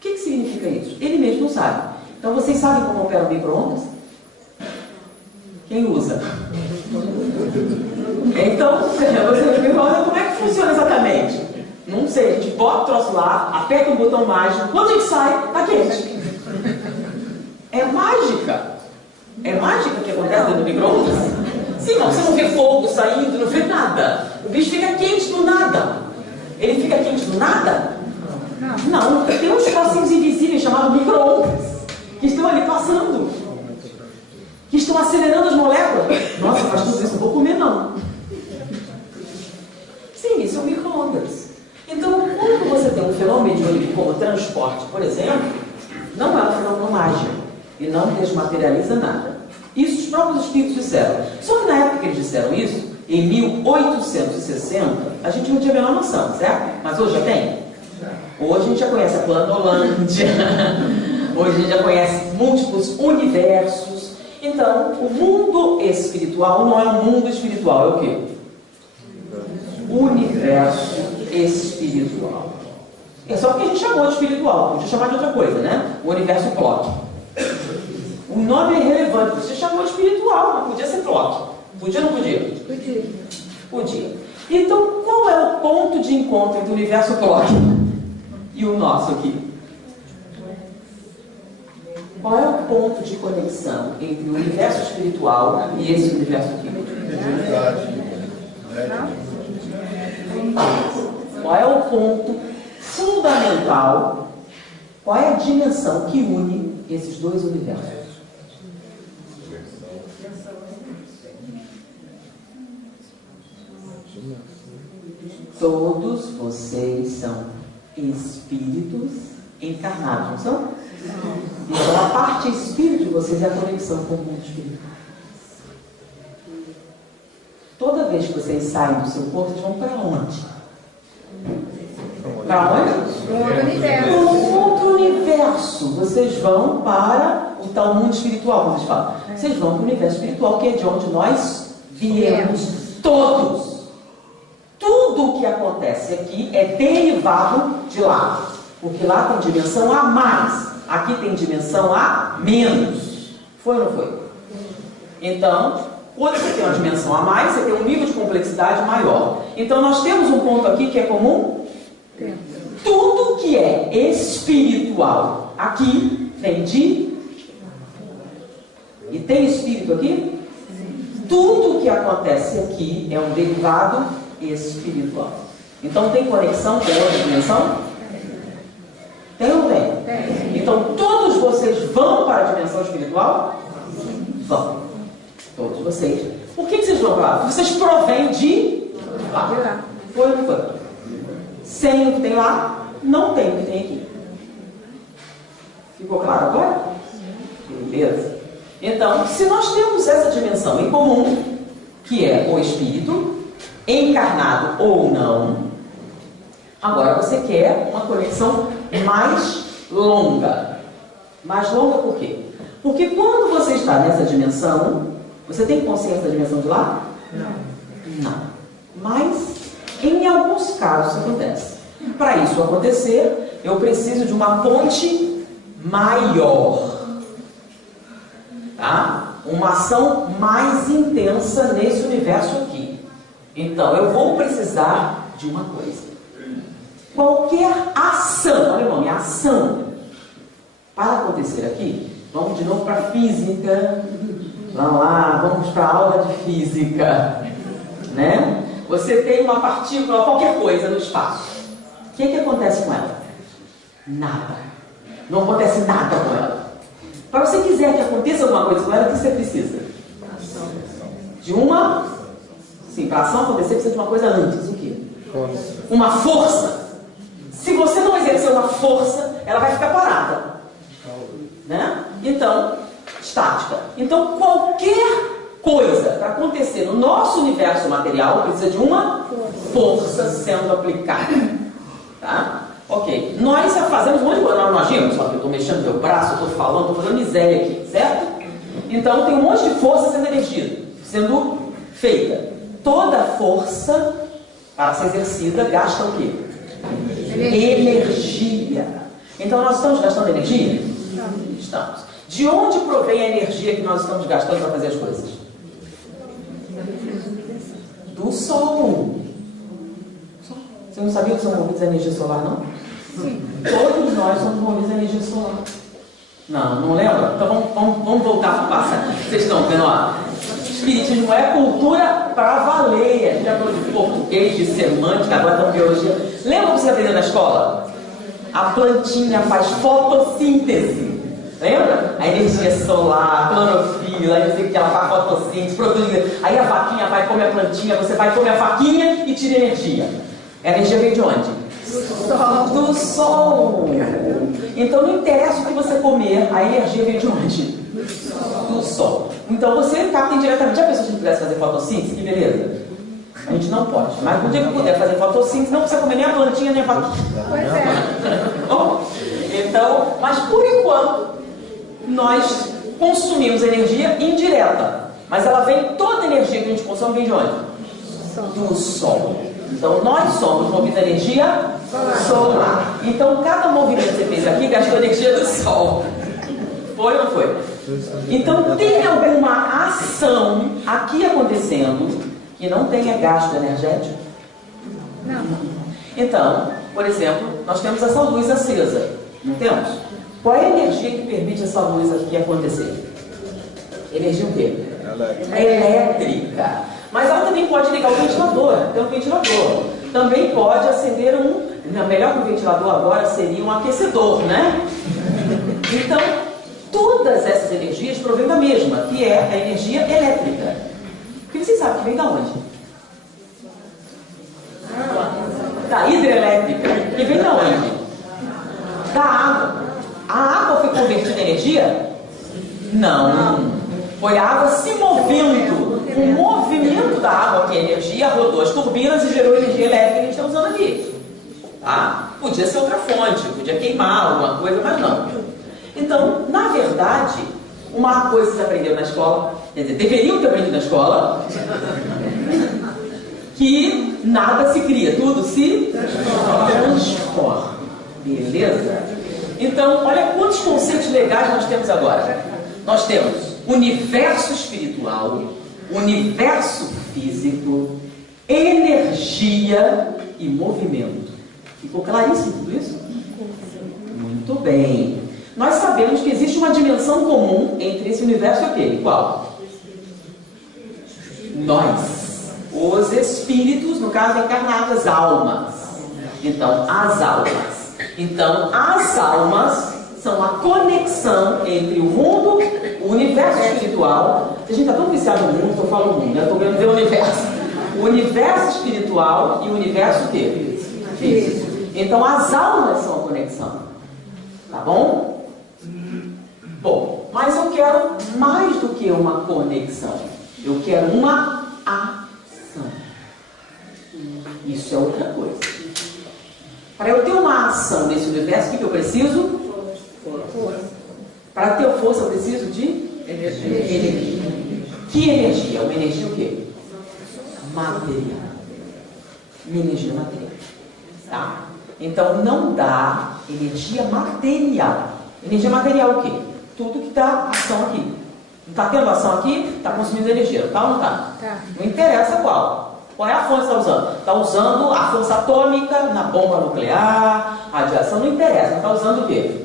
que significa isso? Ele mesmo não sabe. Então, vocês sabem como opera o micro-ondas? Quem usa? Então, você me fala, como é que funciona exatamente? Não sei, a gente bota o troço lá, aperta um botão mágico, quando a gente sai, tá quente. É mágica. É mágica que acontece dentro do micro-ondas? Sim, mas você não vê fogo saindo, não vê nada. O bicho fica quente do nada. Ele fica quente do nada? Não, tem uns espacinhos invisíveis chamados micro-ondas, que estão ali passando, que estão acelerando as moléculas. Nossa, mas tudo isso eu vou comer não. Sim, isso é um micro-ondas. Então, quando você tem um fenômeno como transporte, por exemplo, não é um fenômeno mágico e não desmaterializa nada. Isso os próprios espíritos disseram. Só que na época que eles disseram isso, em 1860, a gente não tinha a menor noção, certo? Mas hoje já tem? Hoje a gente já conhece a Planolândia, hoje a gente já conhece múltiplos universos. Então, o mundo espiritual não é um mundo espiritual, é o quê? Universo espiritual. É só porque a gente chamou de espiritual, podia chamar de outra coisa, né? O universo Clock. O nome é irrelevante, você chamou de espiritual, não podia ser Clock. Podia ou não podia? Podia. Podia. Então, qual é o ponto de encontro entre o universo Clock e o nosso aqui? Qual é o ponto de conexão entre o universo espiritual e esse universo aqui? Qual é o ponto fundamental? Qual é a dimensão que une esses dois universos? Todos vocês são espíritos encarnados, não são? Então a parte espírito de vocês é a conexão com o mundo espiritual. Toda vez que vocês saem do seu corpo, vocês vão para onde? Para onde? Para outro universo. Para outro universo. Vocês vão para o tal mundo espiritual, como eles falam. Vocês vão para o universo espiritual, que é de onde nós viemos. Todos. Tudo o que acontece aqui é derivado de lá. Porque lá tem dimensão a mais. Aqui tem dimensão a menos. Foi ou não foi? Então, quando você tem uma dimensão a mais, você tem um nível de complexidade maior. Então, nós temos um ponto aqui que é comum. Tudo que é espiritual aqui vem de... E tem espírito aqui? Tudo que acontece aqui é um derivado espiritual. Então, tem conexão com outra dimensão? Tem ou não tem? Tem. Então, todos vocês vão para a dimensão espiritual? Vão. Todos vocês. Por que vocês vão para lá? Porque vocês provêm de lá. Foi ou não foi? Sem o que tem lá, não tem o que tem aqui. Ficou claro agora? Beleza. Então, se nós temos essa dimensão em comum, que é o espírito, encarnado ou não, agora você quer uma conexão mais longa. Mais longa por quê? Porque quando você está nessa dimensão, você tem consciência da dimensão de lá? Não. Mas, em alguns casos, isso acontece. Para isso acontecer, eu preciso de uma ponte maior. Tá? Uma ação mais intensa nesse universo aqui. Então, eu vou precisar de uma coisa. Qualquer ação, olha o nome, ação, para acontecer aqui, vamos de novo para a física. Vamos lá, vamos para a aula de física, né? você tem uma partícula, qualquer coisa no espaço. O que acontece com ela? Nada. Não acontece nada com ela. Para você quiser que aconteça alguma coisa com ela, o que você precisa? De uma... Sim, para a ação acontecer, precisa de uma coisa antes. O quê? Uma força. Se você não exercer uma força, ela vai ficar parada. Né? Então, estática. Então, qualquer coisa para acontecer no nosso universo material precisa de uma força sendo aplicada. Tá? Ok. Nós já fazemos um monte de coisa. Nós não agimos, só que eu estou mexendo meu braço, eu estou falando, estou fazendo miséria aqui, certo? Então, tem um monte de força sendo elegida, sendo feita. Toda força para ser exercida gasta o quê? Energia. Então, nós estamos gastando energia? Estamos. De onde provém a energia que nós estamos gastando para fazer as coisas? Do Sol. Você não sabia que são movidos a energia solar, não? Sim. Todos nós somos movidos a energia solar. Não lembra? Então vamos voltar para o passado. Vocês estão vendo, ó? Espiritismo é cultura para valer. A gente já falou de português, de semântica, agora estamos em biologia. Lembra que você aprendeu na escola? A plantinha faz fotossíntese. Lembra? A energia solar, a clorofila, aí que ela faz fotossíntese, produz. Aí a vaquinha vai comer a plantinha, você vai comer a vaquinha e tira energia. A energia vem de onde? Do Sol. Então não interessa o que você comer, a energia vem de onde? Do Sol. Então você capta indiretamente. Já pensou se a gente pudesse fazer fotossíntese? Que beleza. A gente não pode. Mas no dia que puder fazer fotossíntese, não precisa comer nem a plantinha, nem a vaquinha. Pois é. Bom, então, mas por enquanto, nós consumimos energia indireta. Mas ela vem, toda a energia que a gente consome vem de onde? Do Sol. Então nós somos movidos a energia solar. Então cada movimento que você fez aqui gastou energia do Sol. Foi ou não foi? Então tem alguma ação aqui acontecendo que não tenha gasto energético? Não. Então, por exemplo, nós temos essa luz acesa. Não temos? Qual é a energia que permite essa luz aqui acontecer? Energia o quê? Elétrica. Mas ela também pode ligar o ventilador. Tem um ventilador. Também pode acender melhor que o ventilador agora seria um aquecedor, né? Então, todas essas energias provêm da mesma, que é a energia elétrica. Porque vocês sabem que vem da onde? Da hidrelétrica. Que vem da onde? Da água. A água foi convertida em energia? Não. Foi a água se movendo. O movimento da água, que é energia, rodou as turbinas e gerou energia elétrica que a gente está usando aqui. Tá? Podia ser outra fonte, podia queimar alguma coisa, mas não. Então, na verdade, uma coisa que você aprendeu na escola, quer dizer, deveriam ter aprendido na escola, que nada se cria, tudo se transforma. Beleza? Então, olha quantos conceitos legais nós temos agora. Nós temos universo espiritual, universo físico, energia e movimento. Ficou claríssimo tudo isso? Muito bem. Nós sabemos que existe uma dimensão comum entre esse universo e aquele. Qual? Nós. Os espíritos, no caso encarnados, almas. Então, as almas. Então, as almas são a conexão entre o mundo, o universo espiritual. A gente está tão viciado no mundo que eu falo mundo, né? Eu estou querendo ver o universo. O universo espiritual e o universo o quê? Físico. Então, as almas são a conexão. Tá bom? Bom, mas eu quero mais do que uma conexão. Eu quero uma ação. Isso é outra coisa. Para eu ter uma ação nesse universo, o que eu preciso? Força. Para ter força, eu preciso de energia. Que energia? Uma energia o quê? Material. Uma energia material. Tá? Então, não dá energia material. Energia material o quê? Tudo que está ação aqui. Não está tendo ação aqui, está consumindo energia. Tá ou não está? Tá. Não interessa qual. Qual é a fonte que está usando? Está usando a força atômica na bomba nuclear, radiação, não interessa. Está usando o quê?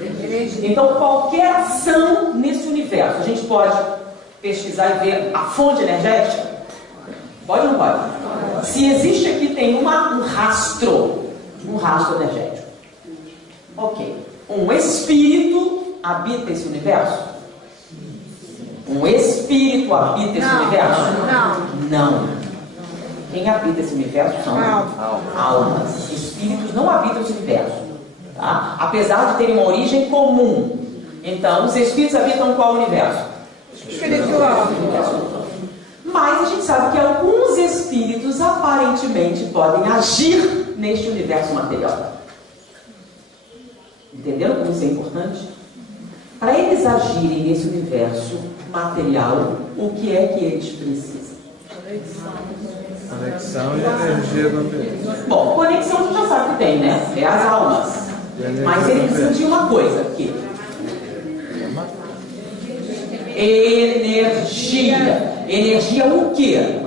Energia. Então, qualquer ação nesse universo, a gente pode pesquisar e ver a fonte energética? Pode ou não pode? Se existe aqui, tem um rastro energético. Ok. Um espírito habita esse universo? Um espírito habita esse universo? Não. Quem habita esse universo são almas. Espíritos não habitam esse universo. Tá? Apesar de terem uma origem comum. Então, os espíritos habitam qual universo? Espiritual. Mas a gente sabe que alguns espíritos aparentemente podem agir neste universo material. Entenderam como isso é importante? Para eles agirem nesse universo material, o que é que eles precisam? Conexão e energia do ambiente. Bom, conexão a gente já sabe que tem, né? É as almas. Mas eles precisam de uma coisa aqui. Energia. Energia o quê?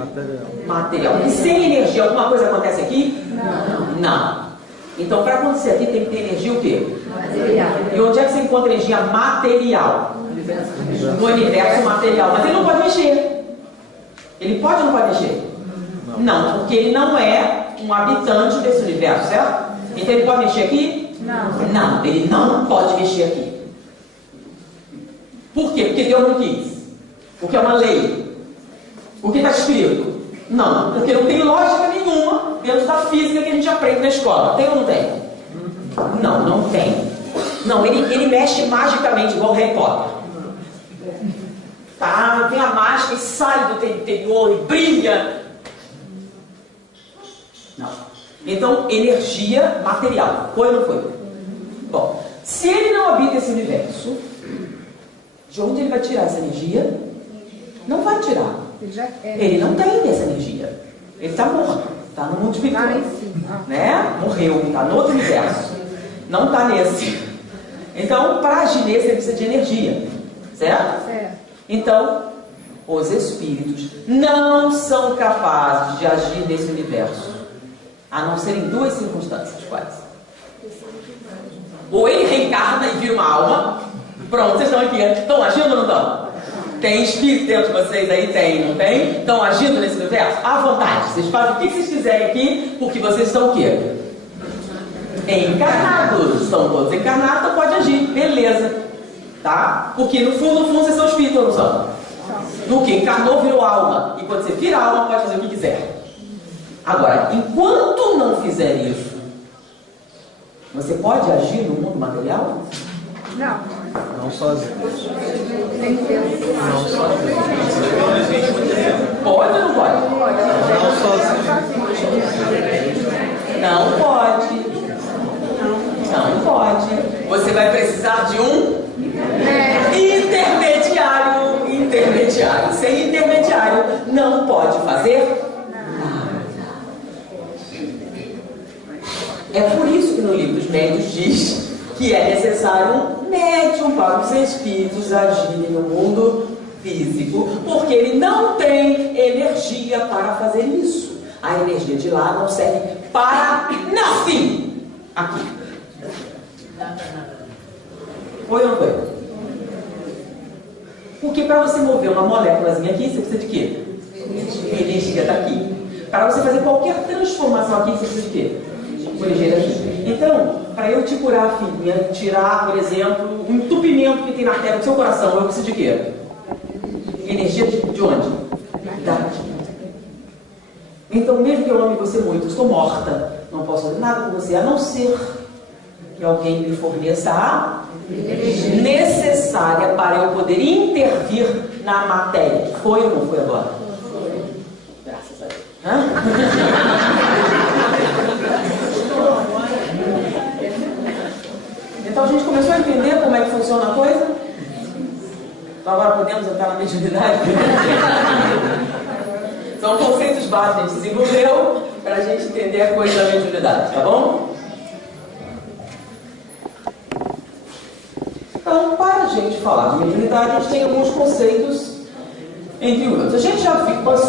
Material. E sem energia alguma coisa acontece aqui? Não. Então, para acontecer aqui tem que ter energia o quê? Material. E onde é que você encontra energia material? No universo material. Mas ele não pode mexer. Ele pode ou não pode mexer? Não, porque ele não é um habitante desse universo, certo? Então ele pode mexer aqui? Não, ele não pode mexer aqui. Por quê? Porque Deus não quis. Porque é uma lei. Porque está escrito. Não, porque não tem lógica nenhuma dentro da física que a gente aprende na escola. Tem ou não tem? Não, não tem. Não, ele mexe magicamente, igual Harry Potter. Tá, tem a mágica e sai do teu interior e brilha. Não. Então, energia material. Foi ou não foi? Bom, se ele não habita esse universo, de onde ele vai tirar essa energia? Não vai tirar. Ele não tem essa energia. Ele está morto. Está no mundo espiritual. Né? Morreu. Está no outro universo. Não está nesse. Então, para agir nesse, ele precisa de energia. Certo? Então, os espíritos não são capazes de agir nesse universo. A não ser em duas circunstâncias. Quais? Ou ele reencarna e vira uma alma. Pronto, vocês estão aqui. Estão agindo ou não estão? Tem espírito dentro de vocês aí? Tem, não tem? Estão agindo nesse universo? À vontade. Vocês fazem o que vocês quiserem aqui, porque vocês estão o quê? Encarnados. Estão todos encarnados, então pode agir. Beleza. Tá? Porque no fundo, vocês são espíritos, ou não são? No que? Encarnou, virou alma. E quando você vira alma, pode fazer o que quiser. Agora, enquanto não fizer isso, você pode agir no mundo material? Não sozinho. Não sozinho. Pode ou não pode? Não sozinho. Não pode. Não pode. Você vai precisar de um intermediário. Intermediário. Sem intermediário, não pode fazer nada. É por isso que no livro dos médiuns diz que é necessário um médium para os espíritos agirem no mundo físico, porque ele não tem energia para fazer isso. A energia de lá não serve para nada aqui. Foi ou não foi? Porque para você mover uma moléculazinha aqui, você precisa de quê? Energia daqui. Para você fazer qualquer transformação aqui, você precisa de quê? Energia daqui. Então, para eu te curar a filhinha, tirar, por exemplo, um entupimento que tem na artéria do seu coração, eu preciso de quê? Energia de onde? Daqui. Então, mesmo que eu ame você muito, eu estou morta, não posso fazer nada com você, a não ser que alguém me forneça a necessária para eu poder intervir na matéria. Foi ou não foi agora? Foi. Graças a Deus. Então a gente começou a entender como é que funciona a coisa. Então agora podemos entrar na mediunidade. São conceitos básicos que a gente desenvolveu para a gente entender a coisa da mediunidade, tá bom? Então, para a gente falar de mediunidade, a gente tem alguns conceitos, entre outros. A gente já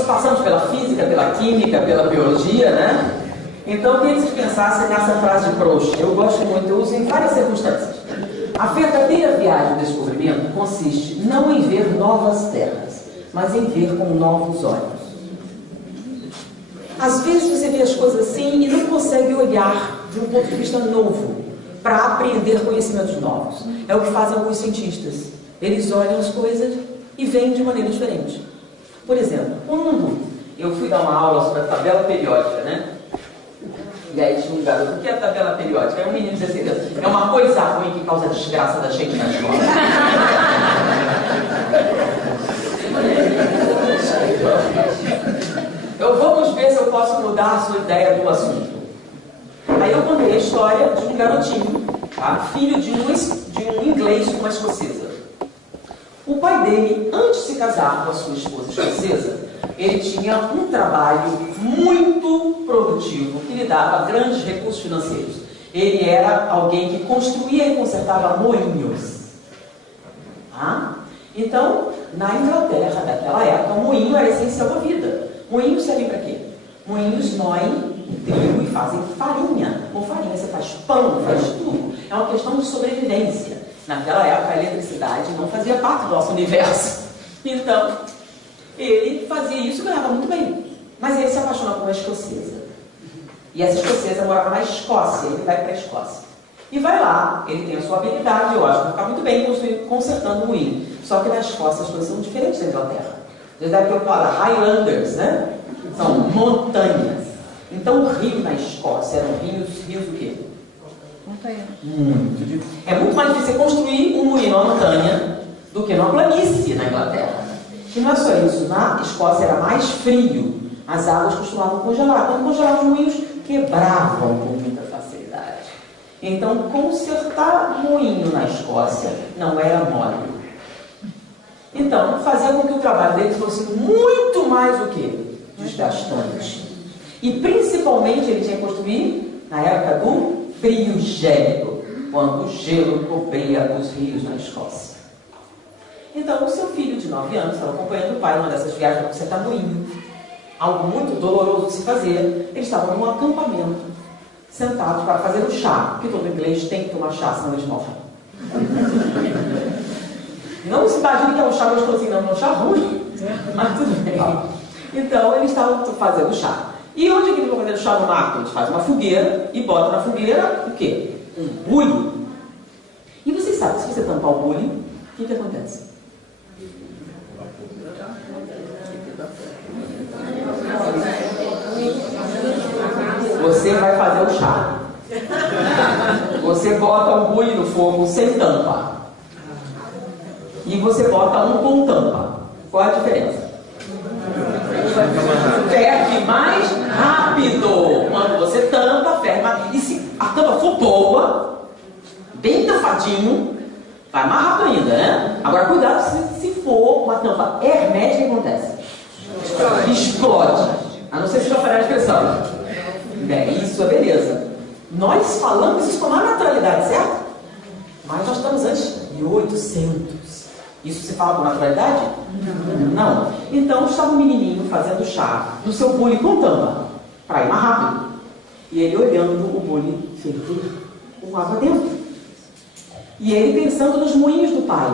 passamos pela física, pela química, pela biologia, né? Então, eu queria que vocês pensassem nessa frase de Proust. Eu gosto muito, eu uso em várias circunstâncias. A verdadeira viagem do descobrimento consiste não em ver novas terras, mas em ver com novos olhos. Às vezes você vê as coisas assim e não consegue olhar de um ponto de vista novo para apreender conhecimentos novos. É o que fazem alguns cientistas. Eles olham as coisas e veem de maneira diferente. Por exemplo, quando eu fui dar uma aula sobre a tabela periódica, né? E aí tinha um garoto, o que é a tabela periódica? Aí um menino dizia assim, é uma coisa ruim que causa a desgraça da gente na escola. Vamos ver se eu posso mudar a sua ideia do assunto. Aí eu contei a história de um garotinho, tá? Filho de um inglês com uma escocesa. O pai dele, antes de se casar com a sua esposa escocesa, ele tinha um trabalho muito produtivo, que lhe dava grandes recursos financeiros. Ele era alguém que construía e consertava moinhos. Tá? Então, na Inglaterra daquela época, o moinho era essencial à vida. Moinhos servem para quê? Moinhos moem trigo e fazem farinha. Com farinha você faz pão, faz tudo. É uma questão de sobrevivência. Naquela época, a eletricidade não fazia parte do nosso universo. Então, ele fazia isso e ganhava muito bem. Mas ele se apaixonou por uma escocesa. E essa escocesa morava na Escócia. Ele vai para a Escócia. E vai lá, ele tem a sua habilidade, eu acho que vai ficar muito bem consertando o moinho. Só que na Escócia as coisas são diferentes da Inglaterra. Vocês devem ter falado Highlanders, né? São montanhas. Então o rio na Escócia eram rios o quê? Montanha. É muito mais difícil construir um moinho na montanha do que numa planície na Inglaterra. E não é só isso, na Escócia era mais frio, as águas costumavam congelar. Quando congelavam, os moinhos quebravam com muita facilidade. Então, consertar moinho na Escócia não era mole. Então, fazia com que o trabalho deles fosse muito mais o quê? Desgastante. E, principalmente, ele tinha que construir na época do frio gélido, quando o gelo cobria os rios na Escócia. Então, o seu filho de 9 anos estava acompanhando o pai numa dessas viagens para consertar moinho. Algo muito doloroso de se fazer. Eles estavam num acampamento, sentados para fazer o chá, porque todo inglês tem que tomar chá, senão eles morrem. Não se imagine que é um chá gostosinho, não, é um chá ruim. Mas tudo bem. Então, eles estavam fazendo chá. E onde é que eles vão fazer o chá no mato? Eles fazem uma fogueira e botam na fogueira o quê? Um bulho. E vocês sabem, se você tampar o bulho, o que acontece? Você vai fazer o chá. Você bota um bulho no fogo sem tampa. E você bota um com tampa. Qual é a diferença? Ferve mais rápido. Quando você tampa, ferve mais. E se a tampa for boa, bem tampadinho, vai mais rápido ainda, né? Agora cuidado se for uma tampa hermética, o que acontece? Explode. A não ser se oferecer a expressão. Bem, isso é beleza. Nós falamos isso com mais naturalidade, certo? Mas nós estamos antes de 800. Isso se fala com naturalidade? Não. Então estava um menininho fazendo chá no seu bule com tampa, para ir mais rápido. E ele olhando o bule ferver com água dentro. E ele pensando nos moinhos do pai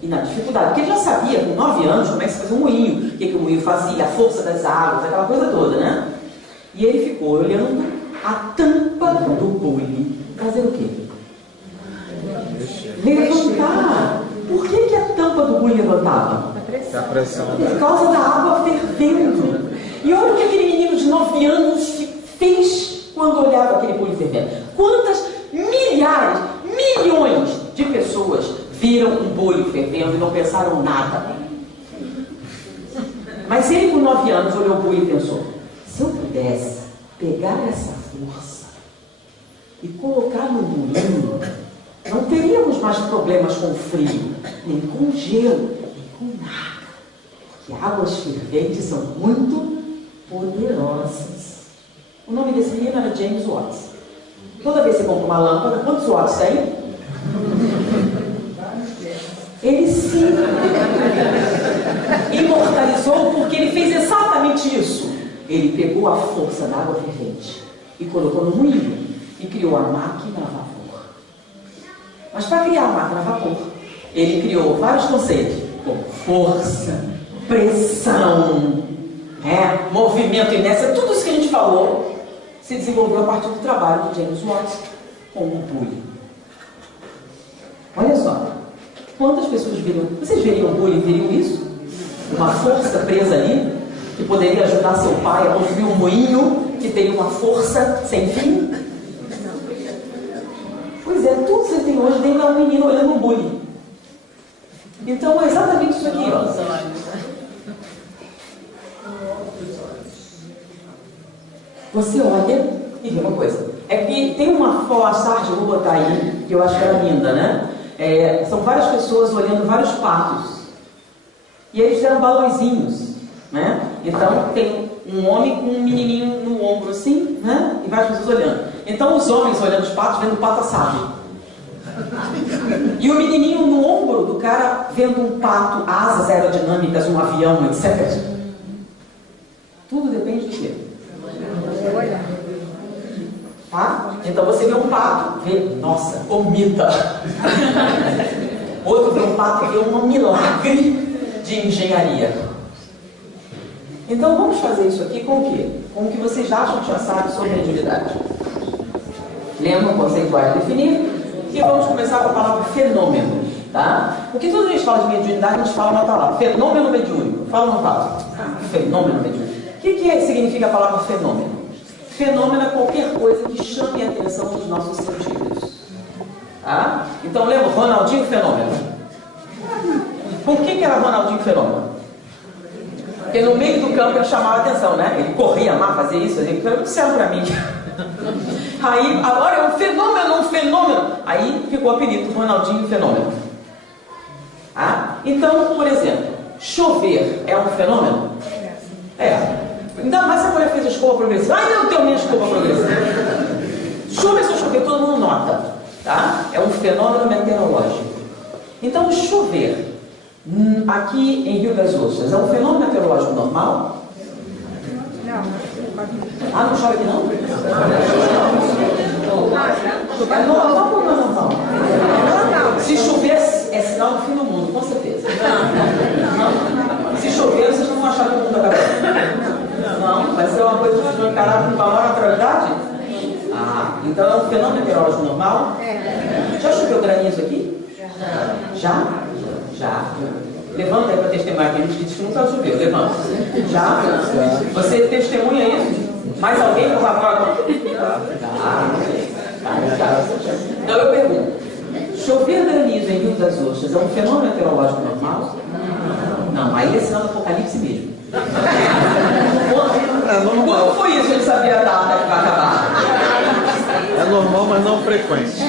e na dificuldade. Porque ele já sabia, com 9 anos, como é que se fazia um moinho, o que o moinho fazia, a força das águas, aquela coisa toda, né? E ele ficou olhando a tampa do bule fazer o quê? Levantar. Por que a tampa do bule levantava? A pressão. Por causa da água fervendo. E olha o que aquele menino de 9 anos fez quando olhava aquele bule fervendo. Quantas milhares, milhões de pessoas viram um bule fervendo e não pensaram nada. Mas ele com 9 anos olhou o bule e pensou: se eu pudesse pegar essa força e colocar no moinho, não teríamos mais problemas com frio, nem com gelo, nem com nada. Porque águas ferventes são muito poderosas. O nome desse menino era James Watts. Toda vez que você compra uma lâmpada, quantos watts tem? Ele se imortalizou porque ele fez exatamente isso. Ele pegou a força da água fervente e colocou no moinho e criou a máquina a vapor. Mas para criar a máquina a vapor, ele criou vários conceitos, como força, pressão, movimento, inércia, tudo isso que a gente falou se desenvolveu a partir do trabalho de James Watts com o bullying. Olha só, quantas pessoas veriam, vocês veriam o bullying, veriam isso? Uma força presa ali, que poderia ajudar seu pai a construir um moinho, que teria uma força sem fim? Pois é, tudo que vocês têm hoje dentro é um menino olhando um bullying. Então é exatamente isso aqui, ó. Você olha e vê uma coisa. É que tem uma foto, eu vou botar aí, que eu acho que era linda, né? São várias pessoas olhando vários patos. E eles fizeram balõezinhos, né? Então tem um homem com um menininho no ombro assim, né? E várias pessoas olhando. Então os homens olhando os patos, vendo o pato assado. E o menininho no ombro do cara vendo um pato, asas aerodinâmicas, um avião, etc. Tudo depende de quê? Tá? Então você vê um pato, vê, nossa, comida. Outro vê um pato e vê um milagre de engenharia. Então vamos fazer isso aqui com o quê? Com o que vocês acham que já sabem sobre mediunidade. Lembram conceituais definir? E vamos começar com a palavra fenômeno. Tá? Porque toda vez que fala de mediunidade, a gente fala uma palavra. Fenômeno mediúnico. Fala ou não fala? Fenômeno mediúnico. O que significa a palavra fenômeno? Fenômeno é qualquer coisa que chame a atenção dos nossos sentidos. Tá? Então lembra Ronaldinho Fenômeno? Por que era Ronaldinho Fenômeno? Porque no meio do campo ele chamava a atenção, né? Ele corria, amava fazer isso, fazia aquilo, não serve pra mim. Aí, agora é um fenômeno. Aí ficou o apelido Ronaldinho Fenômeno. Ah? Então, por exemplo, chover é um fenômeno? Ainda mais se a mulher fez a escova progressiva. Ai, não tenho minha escova progressiva. Começou a chover, todo mundo nota. Tá? É um fenômeno meteorológico. Então, chover aqui em Rio das Ostras é um fenômeno meteorológico normal? Não. Não chove aqui não? É normal ou não é normal? Se chover é sinal do fim do mundo, com certeza. Não. Se chover, vocês não vão achar que o mundo acabou. Não, vai ser uma coisa que vocês vão encarar com maior naturalidade? Então é um fenômeno meteorológico normal? Já choveu granizo aqui? Já? Levanta aí para testemunhar, que a gente diz que nunca choveu. Levanta. Já? Você testemunha isso? Mais alguém por favor? Então eu pergunto: chover granizo em Rio das Ostras é um fenômeno meteorológico normal? Não, aí é sinal do Apocalipse mesmo. Quando foi isso? Ele sabia a data que vai acabar. É normal, mas não frequente.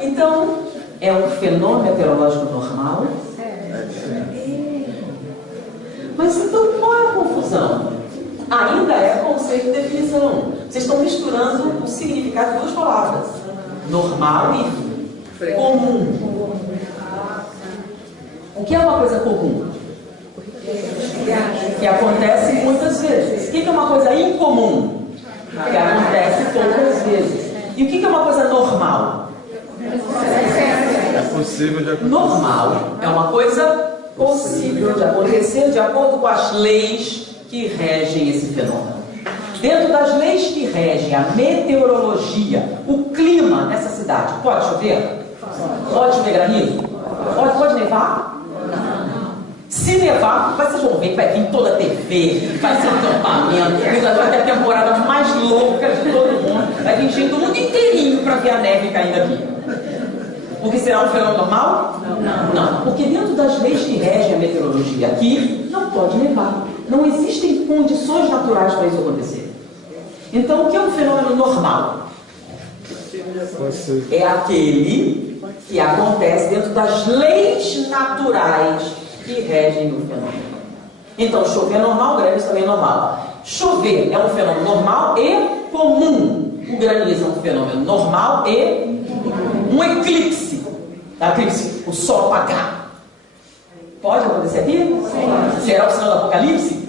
Então, é um fenômeno meteorológico normal? Mas então qual é a confusão? Ainda é conceito de definição. Vocês estão misturando o significado de duas palavras: normal e comum. O que é uma coisa comum? Que acontece muitas vezes. O que é uma coisa incomum? Que acontece poucas vezes. E o que é uma coisa normal? É possível de acontecer. Normal é uma coisa possível de acontecer de acordo com as leis que regem esse fenômeno. Dentro das leis que regem a meteorologia, o clima nessa cidade, pode chover? Pode chover granizo? Pode nevar? Se nevar, vocês vão ver que vai vir toda a TV, vai ser um acampamento, vai ter a temporada mais louca de todo mundo, vai vir gente do mundo inteirinho para ver a neve caindo aqui. Porque será um fenômeno normal? Não. Porque dentro das leis que regem a meteorologia aqui, não pode nevar. Não existem condições naturais para isso acontecer. Então, o que é um fenômeno normal? É aquele que acontece dentro das leis naturais que regem o fenômeno. Então, chover é normal, granizo também é normal. Chover é um fenômeno normal e comum. O granizo é um fenômeno normal e um eclipse. Eclipse, o sol apagar. Pode acontecer aqui? Sim. Será o sinal do Apocalipse?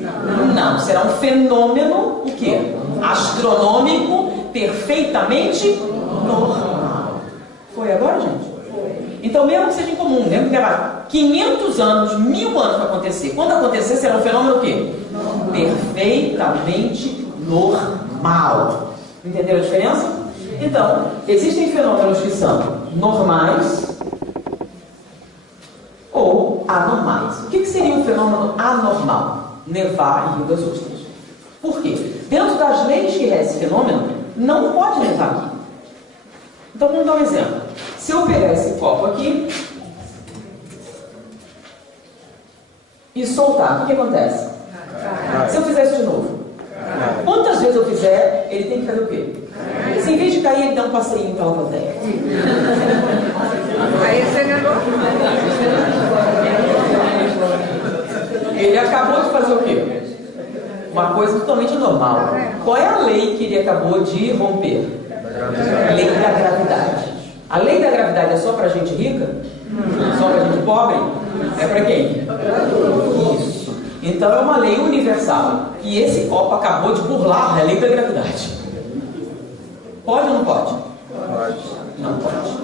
Não. Será um fenômeno, o quê? Astronômico, perfeitamente normal. Foi agora, gente? Então, mesmo que seja incomum, mesmo que leva 500 anos, 1000 anos para acontecer, quando acontecer, será um fenômeno o quê? Perfeitamente normal. Entenderam a diferença? Então, existem fenômenos que são normais ou anormais. O que seria um fenômeno anormal? Nevar em Rio das Ostras. Por quê? Dentro das leis que rege esse fenômeno, não pode nevar aqui. Então, vamos dar um exemplo. Se eu pegar esse copo aqui e soltar, o que acontece? Se eu fizer isso de novo, quantas vezes eu fizer, ele tem que fazer o quê? Se em vez de cair, ele dá um passeinho pela plateia. Aí você negou. Ele acabou de fazer o quê? Uma coisa totalmente normal. Qual é a lei que ele acabou de romper? Lei da gravidade. A lei da gravidade é só para gente rica? Só para gente pobre? É para quem? Isso. Então é uma lei universal. E esse copo acabou de burlar a lei da gravidade. Pode ou não pode? Pode. Não pode.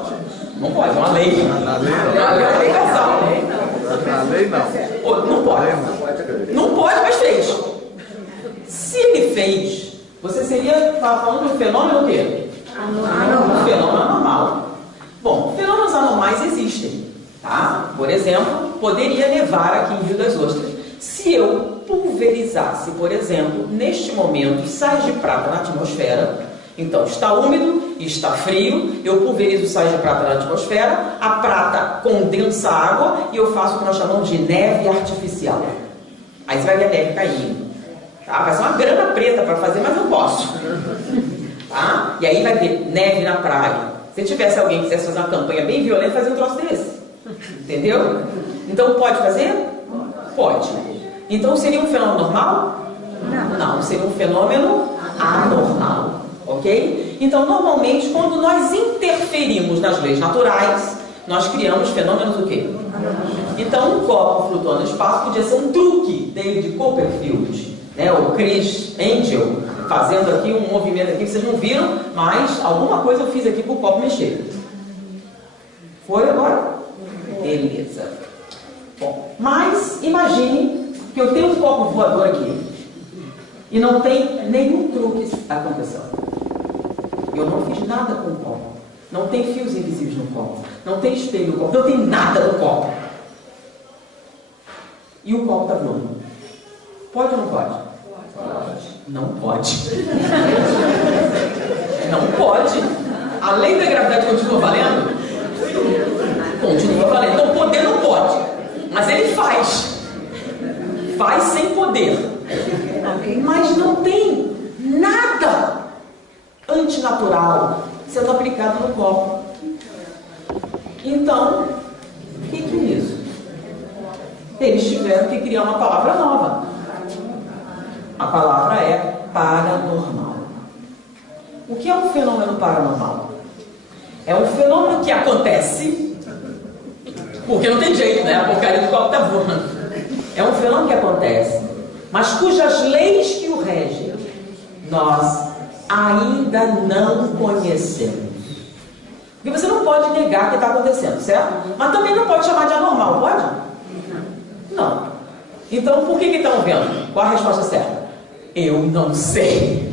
Não pode, é uma lei. Na lei É uma lei universal. não. Na lei não. Não pode. Não pode, mas fez. Se ele fez, você seria falando de um fenômeno o quê? Um fenômeno anormal. Bom, fenômenos anormais existem, tá? Por exemplo, poderia nevar aqui em Rio das Ostras. Se eu pulverizasse, por exemplo, neste momento, sais de prata na atmosfera, então está úmido, está frio, eu pulverizo sais de prata na atmosfera, a prata condensa a água e eu faço o que nós chamamos de neve artificial. Aí você vai ver a neve caindo. Tá? Vai ser uma grana preta para fazer, mas eu posso. Tá? E aí vai ter neve na praia. Se tivesse alguém que quisesse fazer uma campanha bem violenta, fazer um troço desse. Entendeu? Então pode fazer? Pode. Então seria um fenômeno normal? Não, seria um fenômeno anormal. Ok? Então normalmente quando nós interferimos nas leis naturais, nós criamos fenômenos o quê? Então um copo flutuando no espaço podia ser um truque David Copperfield, né? O Chris Angel fazendo aqui um movimento aqui, vocês não viram, mas alguma coisa eu fiz aqui para o copo mexer. Foi agora? Beleza. Bom, mas imagine que eu tenho um copo voador aqui e não tem nenhum truque acontecendo. Eu não fiz nada com o copo. Não tem fios invisíveis no copo. Não tem espelho no copo. Não tem nada no copo. E o copo está voando. Pode ou não pode? Não pode. Não pode. A lei da gravidade continua valendo? Continua valendo. Então o poder não pode. Mas ele faz. Faz sem poder. Mas não tem nada antinatural sendo aplicado no copo. Então, o que é isso? Eles tiveram que criar uma palavra nova. A palavra é paranormal. O que é um fenômeno paranormal? É um fenômeno que acontece, porque não tem jeito, né? A porcaria do copo está voando. É um fenômeno que acontece, mas cujas leis que o regem, nós ainda não conhecemos. Porque você não pode negar que está acontecendo, certo? Mas também não pode chamar de anormal, pode? Não. Então, por que estão vendo? Qual a resposta certa? Eu não sei.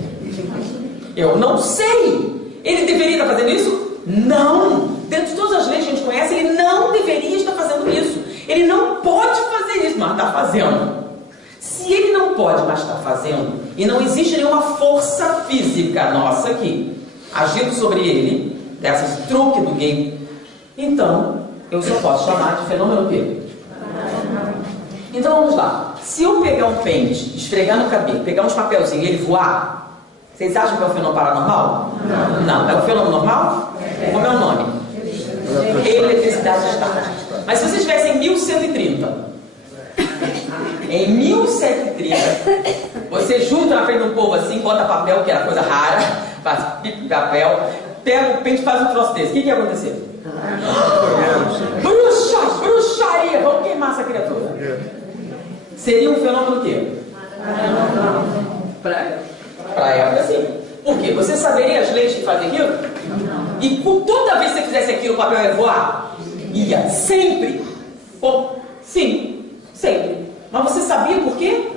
Eu não sei. Ele deveria estar fazendo isso? Não. Dentro de todas as leis que a gente conhece, ele não deveria estar fazendo isso. Ele não pode fazer isso, mas está fazendo. Se ele não pode, mas está fazendo, e não existe nenhuma força física nossa aqui agindo sobre ele, dessas truques do game, então eu só posso chamar de fenômeno o quê? Então vamos lá. Se eu pegar um pente, esfregar no cabelo, pegar uns papelzinhos e ele voar, vocês acham que é um fenômeno paranormal? Não. É um fenômeno normal? Como é o nome? Eletricidade estática. Mas se vocês estivessem em 1130, em 1130, você junta na frente de um povo assim, bota papel, que era coisa rara, faz papel, pega o pente e faz um troço desse. O que ia acontecer? Bruxaria! Vamos queimar essa criatura. Seria um fenômeno o quê? Pra época, sim. Por quê? Você saberia as leis que fazem aquilo? E toda vez que você fizesse aquilo, o papel ia voar? sabia, sempre. Bom, sim, sempre. Mas você sabia por quê?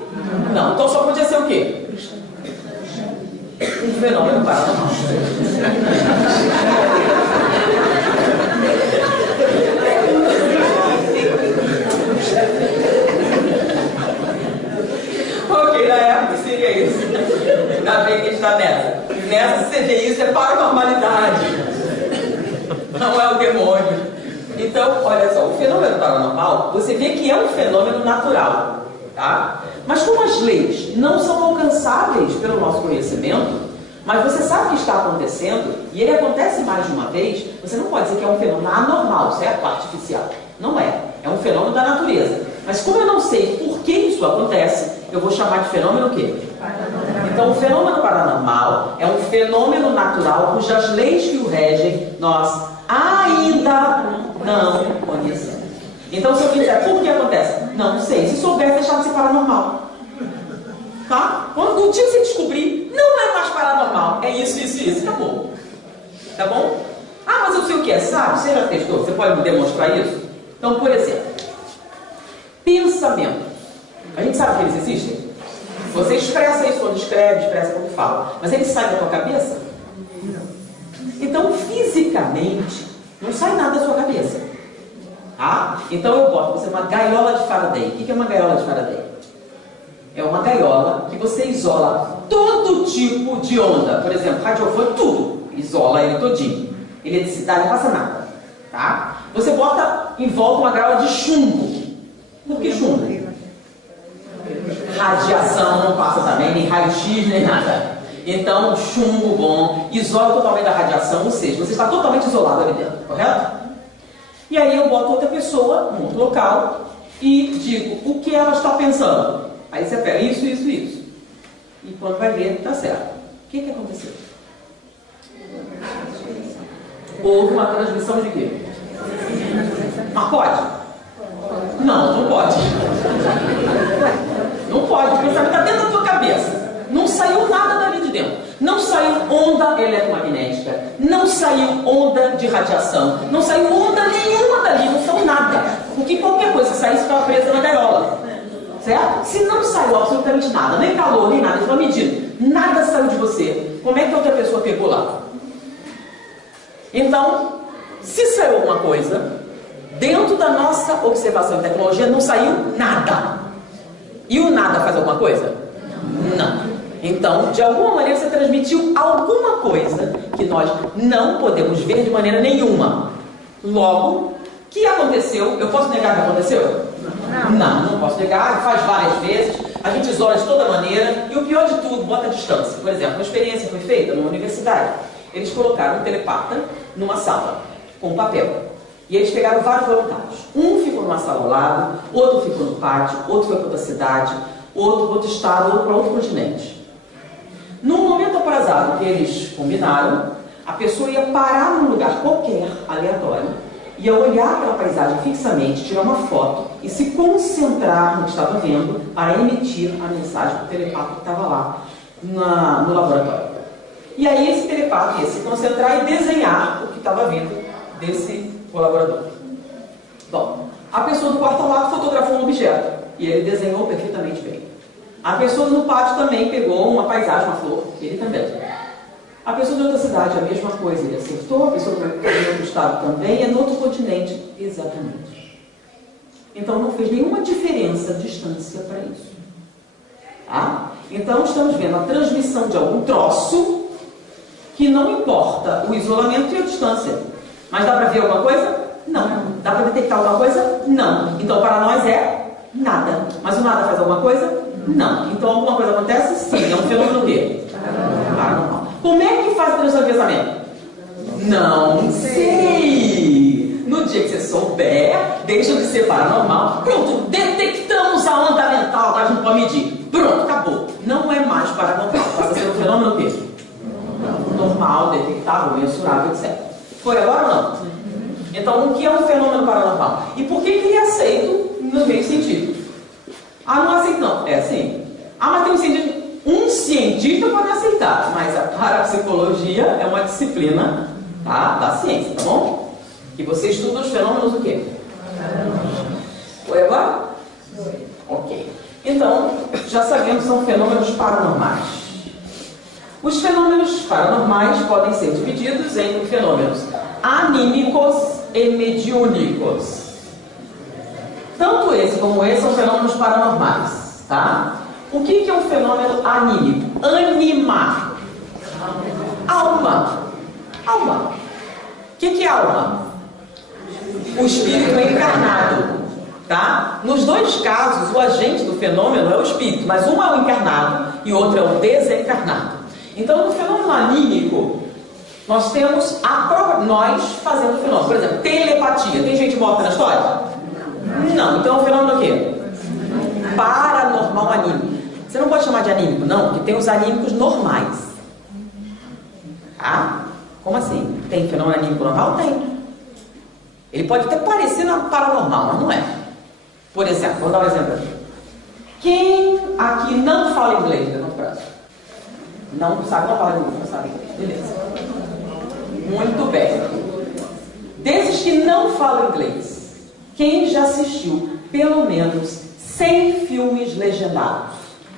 Não. Então só podia ser o quê? Um fenômeno paranormal. Ok, na época seria isso. Ainda bem que a gente está nessa. Nessa você vê isso, é paranormalidade. Não é o demônio. Então, olha só, o fenômeno paranormal, você vê que é um fenômeno natural, tá? Mas como as leis não são alcançáveis pelo nosso conhecimento, mas você sabe que está acontecendo, e ele acontece mais de uma vez, você não pode dizer que é um fenômeno anormal, certo? Artificial. Não é. É um fenômeno da natureza. Mas como eu não sei por que isso acontece, eu vou chamar de fenômeno o quê? Então, o fenômeno paranormal é um fenômeno natural cujas leis que o regem nós ainda não conhecemos. Então, se eu quiser, por que acontece? Não sei. Se soubesse, deixava de ser paranormal. Tá? Quando o dia que você descobrir, não é mais paranormal. É isso, isso, isso. Acabou. Tá bom? Ah, mas eu sei o que é, sabe? Você já testou? Você pode me demonstrar isso? Então, por exemplo, pensamento. A gente sabe que eles existem? Você expressa isso quando escreve, expressa quando fala. Mas eles saem da tua cabeça? Não. Então, fisicamente, não sai nada da sua cabeça. Tá? Então, eu boto você uma gaiola de Faraday. O que é uma gaiola de Faraday? É uma gaiola que você isola todo tipo de onda. Por exemplo, radiofone, tudo. Isola ele todinho. Eletricidade, não passa nada. Tá? Você bota em volta uma gaiola de chumbo. Por que chumbo? Radiação não passa também, nem raio-x, nem nada. Então, chumbo bom, isola totalmente da radiação, ou seja, você está totalmente isolado ali dentro, correto? E aí eu boto outra pessoa, num outro local, e digo o que ela está pensando. Aí você pega isso, isso, isso. E quando vai ver, tá certo. O que aconteceu? Houve uma transmissão de quê? Mas pode? Não, não pode. Não pode, o pensamento está dentro da tua cabeça. Não saiu nada dali de dentro. Não saiu onda eletromagnética. Não saiu onda de radiação. Não saiu onda nenhuma dali, não saiu nada. Porque qualquer coisa que saísse ficava presa na gaiola. Certo? Se não saiu absolutamente nada, nem calor, nem nada, eles estão medindo, nada saiu de você, como é que a outra pessoa pegou lá? Então, se saiu alguma coisa, dentro da nossa observação e tecnologia não saiu nada. E o nada faz alguma coisa? Não. Então, de alguma maneira você transmitiu alguma coisa que nós não podemos ver de maneira nenhuma. Logo, o que aconteceu? Eu posso negar que aconteceu? Não posso negar, faz várias vezes, a gente isola de toda maneira, e o pior de tudo, bota a distância. Por exemplo, uma experiência foi feita numa universidade. Eles colocaram um telepata numa sala, com papel. E eles pegaram vários voluntários. Um ficou numa sala ao lado, outro ficou no pátio, outro foi para outra cidade, outro para outro estado, outro para outro continente. Num momento aprazado que eles combinaram, a pessoa ia parar num lugar qualquer, aleatório, ia olhar aquela paisagem fixamente, tirar uma foto e se concentrar no que estava vendo para emitir a mensagem para o telepata que estava lá no laboratório. E aí esse telepata ia se concentrar e desenhar o que estava vindo desse colaborador. Bom, a pessoa do quarto ao lado fotografou um objeto e ele desenhou perfeitamente bem. A pessoa no pátio também pegou uma paisagem, uma flor, ele também. A pessoa de outra cidade, a mesma coisa, ele acertou, a pessoa do outro estado também, é no outro continente, exatamente. Então não fez nenhuma diferença a distância para isso. Tá? Então estamos vendo a transmissão de algum troço que não importa o isolamento e a distância. Mas dá para ver alguma coisa? Não. Dá para detectar alguma coisa? Não. Então para nós é nada. Mas o nada faz alguma coisa? Não. Então alguma coisa acontece? Sim. É um fenômeno o quê? Paranormal. Como é que faz o transvasamento? Não sei. No dia que você souber, deixa de ser paranormal. Pronto, detectamos a onda mental, a gente pode medir. Pronto, acabou. Não é mais paranormal. Passa a ser um fenômeno o quê? Normal, detectável, mensurável, etc. Foi agora ou não? Então, o que é um fenômeno paranormal? E por que ele é aceito no meio científico? Ah, não aceito não. É assim. Ah, mas tem um cientista. Um cientista pode aceitar, mas a parapsicologia é uma disciplina, tá, da ciência, tá bom? que você estuda os fenômenos do quê? Foi agora? Ok. Então, já sabemos que são fenômenos paranormais. Os fenômenos paranormais podem ser divididos entre fenômenos anímicos e mediúnicos. Tanto esse como esse são fenômenos paranormais, tá? O que é um fenômeno anímico? Animar. Alma. Alma. O que é alma? O espírito encarnado, tá? Nos dois casos, o agente do fenômeno é o espírito, mas um é o encarnado e o outro é o desencarnado. Então, no fenômeno anímico, nós temos nós fazendo o fenômeno. Por exemplo, telepatia. Tem gente morta na história? Não. Então, é um fenômeno o quê? Paranormal anímico. Você não pode chamar de anímico, não, porque tem os anímicos normais. Tá? Como assim? Tem fenômeno anímico normal? Tem. Ele pode até parecer paranormal, mas não é. Por exemplo, vou dar um exemplo aqui. Quem aqui não fala inglês? Levanta o braço. Não sabe, não fala inglês, não sabe inglês. Beleza. Muito bem. Desses que não falam inglês, quem já assistiu pelo menos 100 filmes legendados,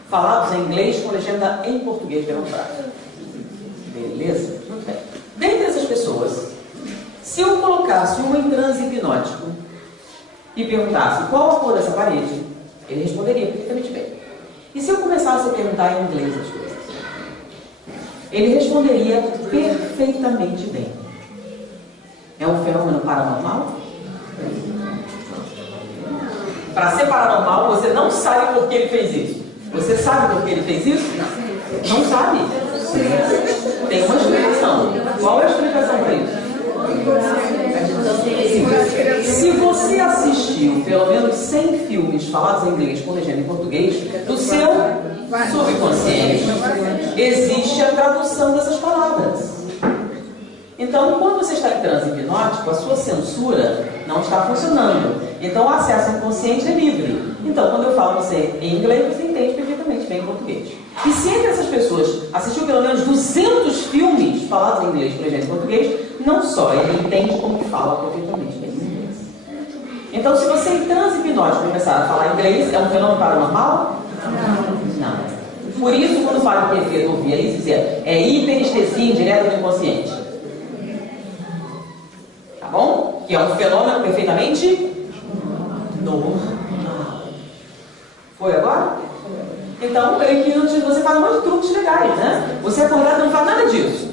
falados em inglês com legenda em português? Levanta o braço. Beleza? Muito bem. Dentre essas pessoas, se eu colocasse um em transe hipnótico e perguntasse qual a cor dessa parede, ele responderia perfeitamente bem. E se eu começasse a perguntar em inglês as coisas, ele responderia perfeitamente bem. É um fenômeno paranormal? Para ser paranormal, você não sabe por que ele fez isso. Você sabe por que ele fez isso? Não sabe? Tem uma explicação. Qual é a explicação para isso? Se você assistiu pelo menos 100 filmes falados em inglês com legenda em português, do seu subconsciente existe a tradução dessas palavras. Então, quando você está em transe hipnótico, a sua censura não está funcionando. Então, o acesso inconsciente é livre. Então, quando eu falo você em inglês, você entende perfeitamente bem em português. E se entre essas pessoas assistiu pelo menos 200 filmes falados em inglês com legenda em português, não só ele entende como fala perfeitamente bem em inglês. Então, se você em transe hipnótico começar a falar inglês, é um fenômeno paranormal? Não. Por isso, quando fala em TV, ouvir isso, dizer é hiperestesia indireta do inconsciente. Tá bom? Que é um fenômeno perfeitamente normal. Foi agora? Então, creio que você faz um monte de truques legais, né? Você acordado não faz nada disso.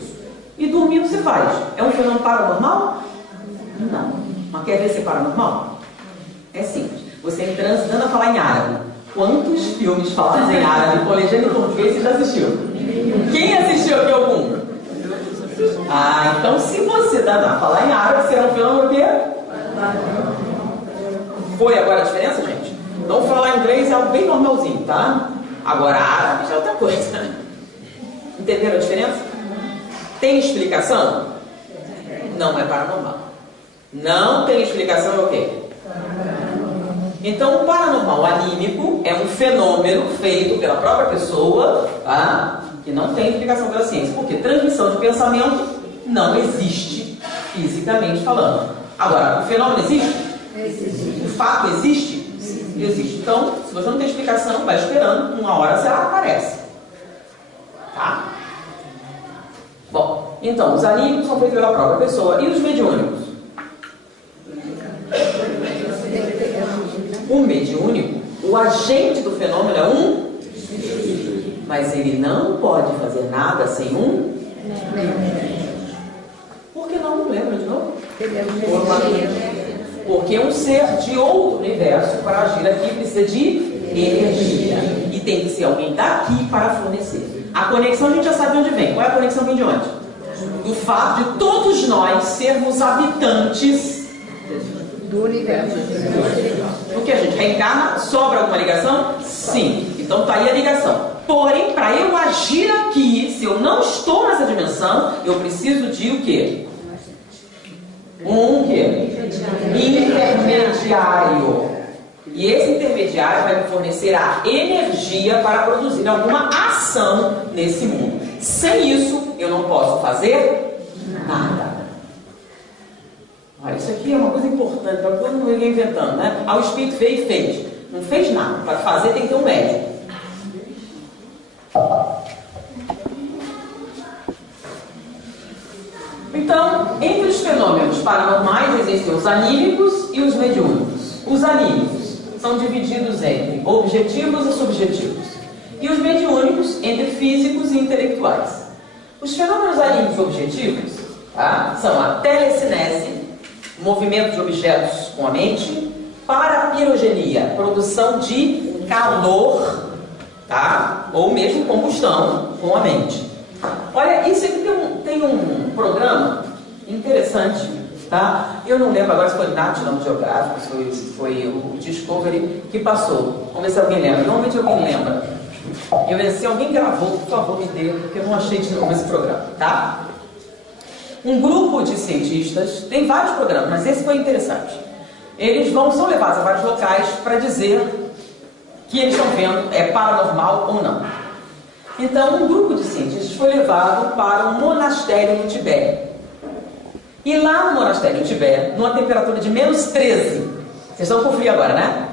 E dormindo você faz. É um fenômeno paranormal? Não. Mas quer ver ser paranormal? É simples. Você em transe dando a falar em árabe. Quantos filmes falados em árabe com legenda em português você já assistiu? Quem assistiu aqui algum? Ah, então se você dá a falar em árabe, será um fenômeno o quê? Foi agora a diferença, gente? Então falar inglês é algo bem normalzinho, tá? Agora árabe já é outra coisa. Entenderam a diferença? Tem explicação? Não é paranormal. Não tem explicação, é o quê? Então o paranormal anímico é um fenômeno feito pela própria pessoa, tá? Que não tem explicação pela ciência. Porque transmissão de pensamento não existe fisicamente falando. Agora, o fenômeno existe? Existe. O fato existe? Existe. Então, se você não tem explicação, vai esperando, uma hora ela aparece. Tá? Bom, então, os anímicos são feitos pela própria pessoa. E os mediúnicos? O mediúnico, o agente do fenômeno é um, mas ele não pode fazer nada sem um. Por que não? Lembra de novo? Porque um ser de outro universo para agir aqui precisa de energia. E tem que ser alguém daqui para fornecer. A conexão a gente já sabe de onde vem. Qual é a conexão que vem de onde? Do fato de todos nós sermos habitantes do universo. Porque a gente reencarna, sobra alguma ligação? Sim. Então tá aí a ligação. Porém, para eu agir aqui, se eu não estou nessa dimensão, eu preciso de o quê? Um quê? Intermediário. E esse intermediário vai me fornecer a energia para produzir alguma ação nesse mundo. Sem isso, eu não posso fazer nada. Olha, isso aqui é uma coisa importante, para todo mundo ir inventando, né? O espírito veio e fez. Não fez nada. Para fazer tem que ter um médium. Então, entre os fenômenos paranormais existem os anímicos e os mediúnicos. Os anímicos são divididos entre objetivos e subjetivos. E os mediúnicos entre físicos e intelectuais. Os fenômenos anímicos objetivos, tá, são a telecinese, movimento de objetos com a mente, parapirogenia, produção de calor, tá, ou mesmo combustão com a mente. Olha, isso aqui tem um programa interessante, tá? Eu não lembro agora se foi National Geographic, se foi o Discovery que passou. Vamos ver se alguém lembra. Normalmente alguém lembra. Se alguém gravou, por favor, me dê, porque eu não achei de novo esse programa, tá? Um grupo de cientistas, tem vários programas, mas esse foi interessante. Eles são levados a vários locais para dizer que eles estão vendo é paranormal ou não. Então, um grupo de cientistas foi levado para um monastério no Tibete. E lá no monastério no Tibete, numa temperatura de menos 13, vocês estão com frio agora, né?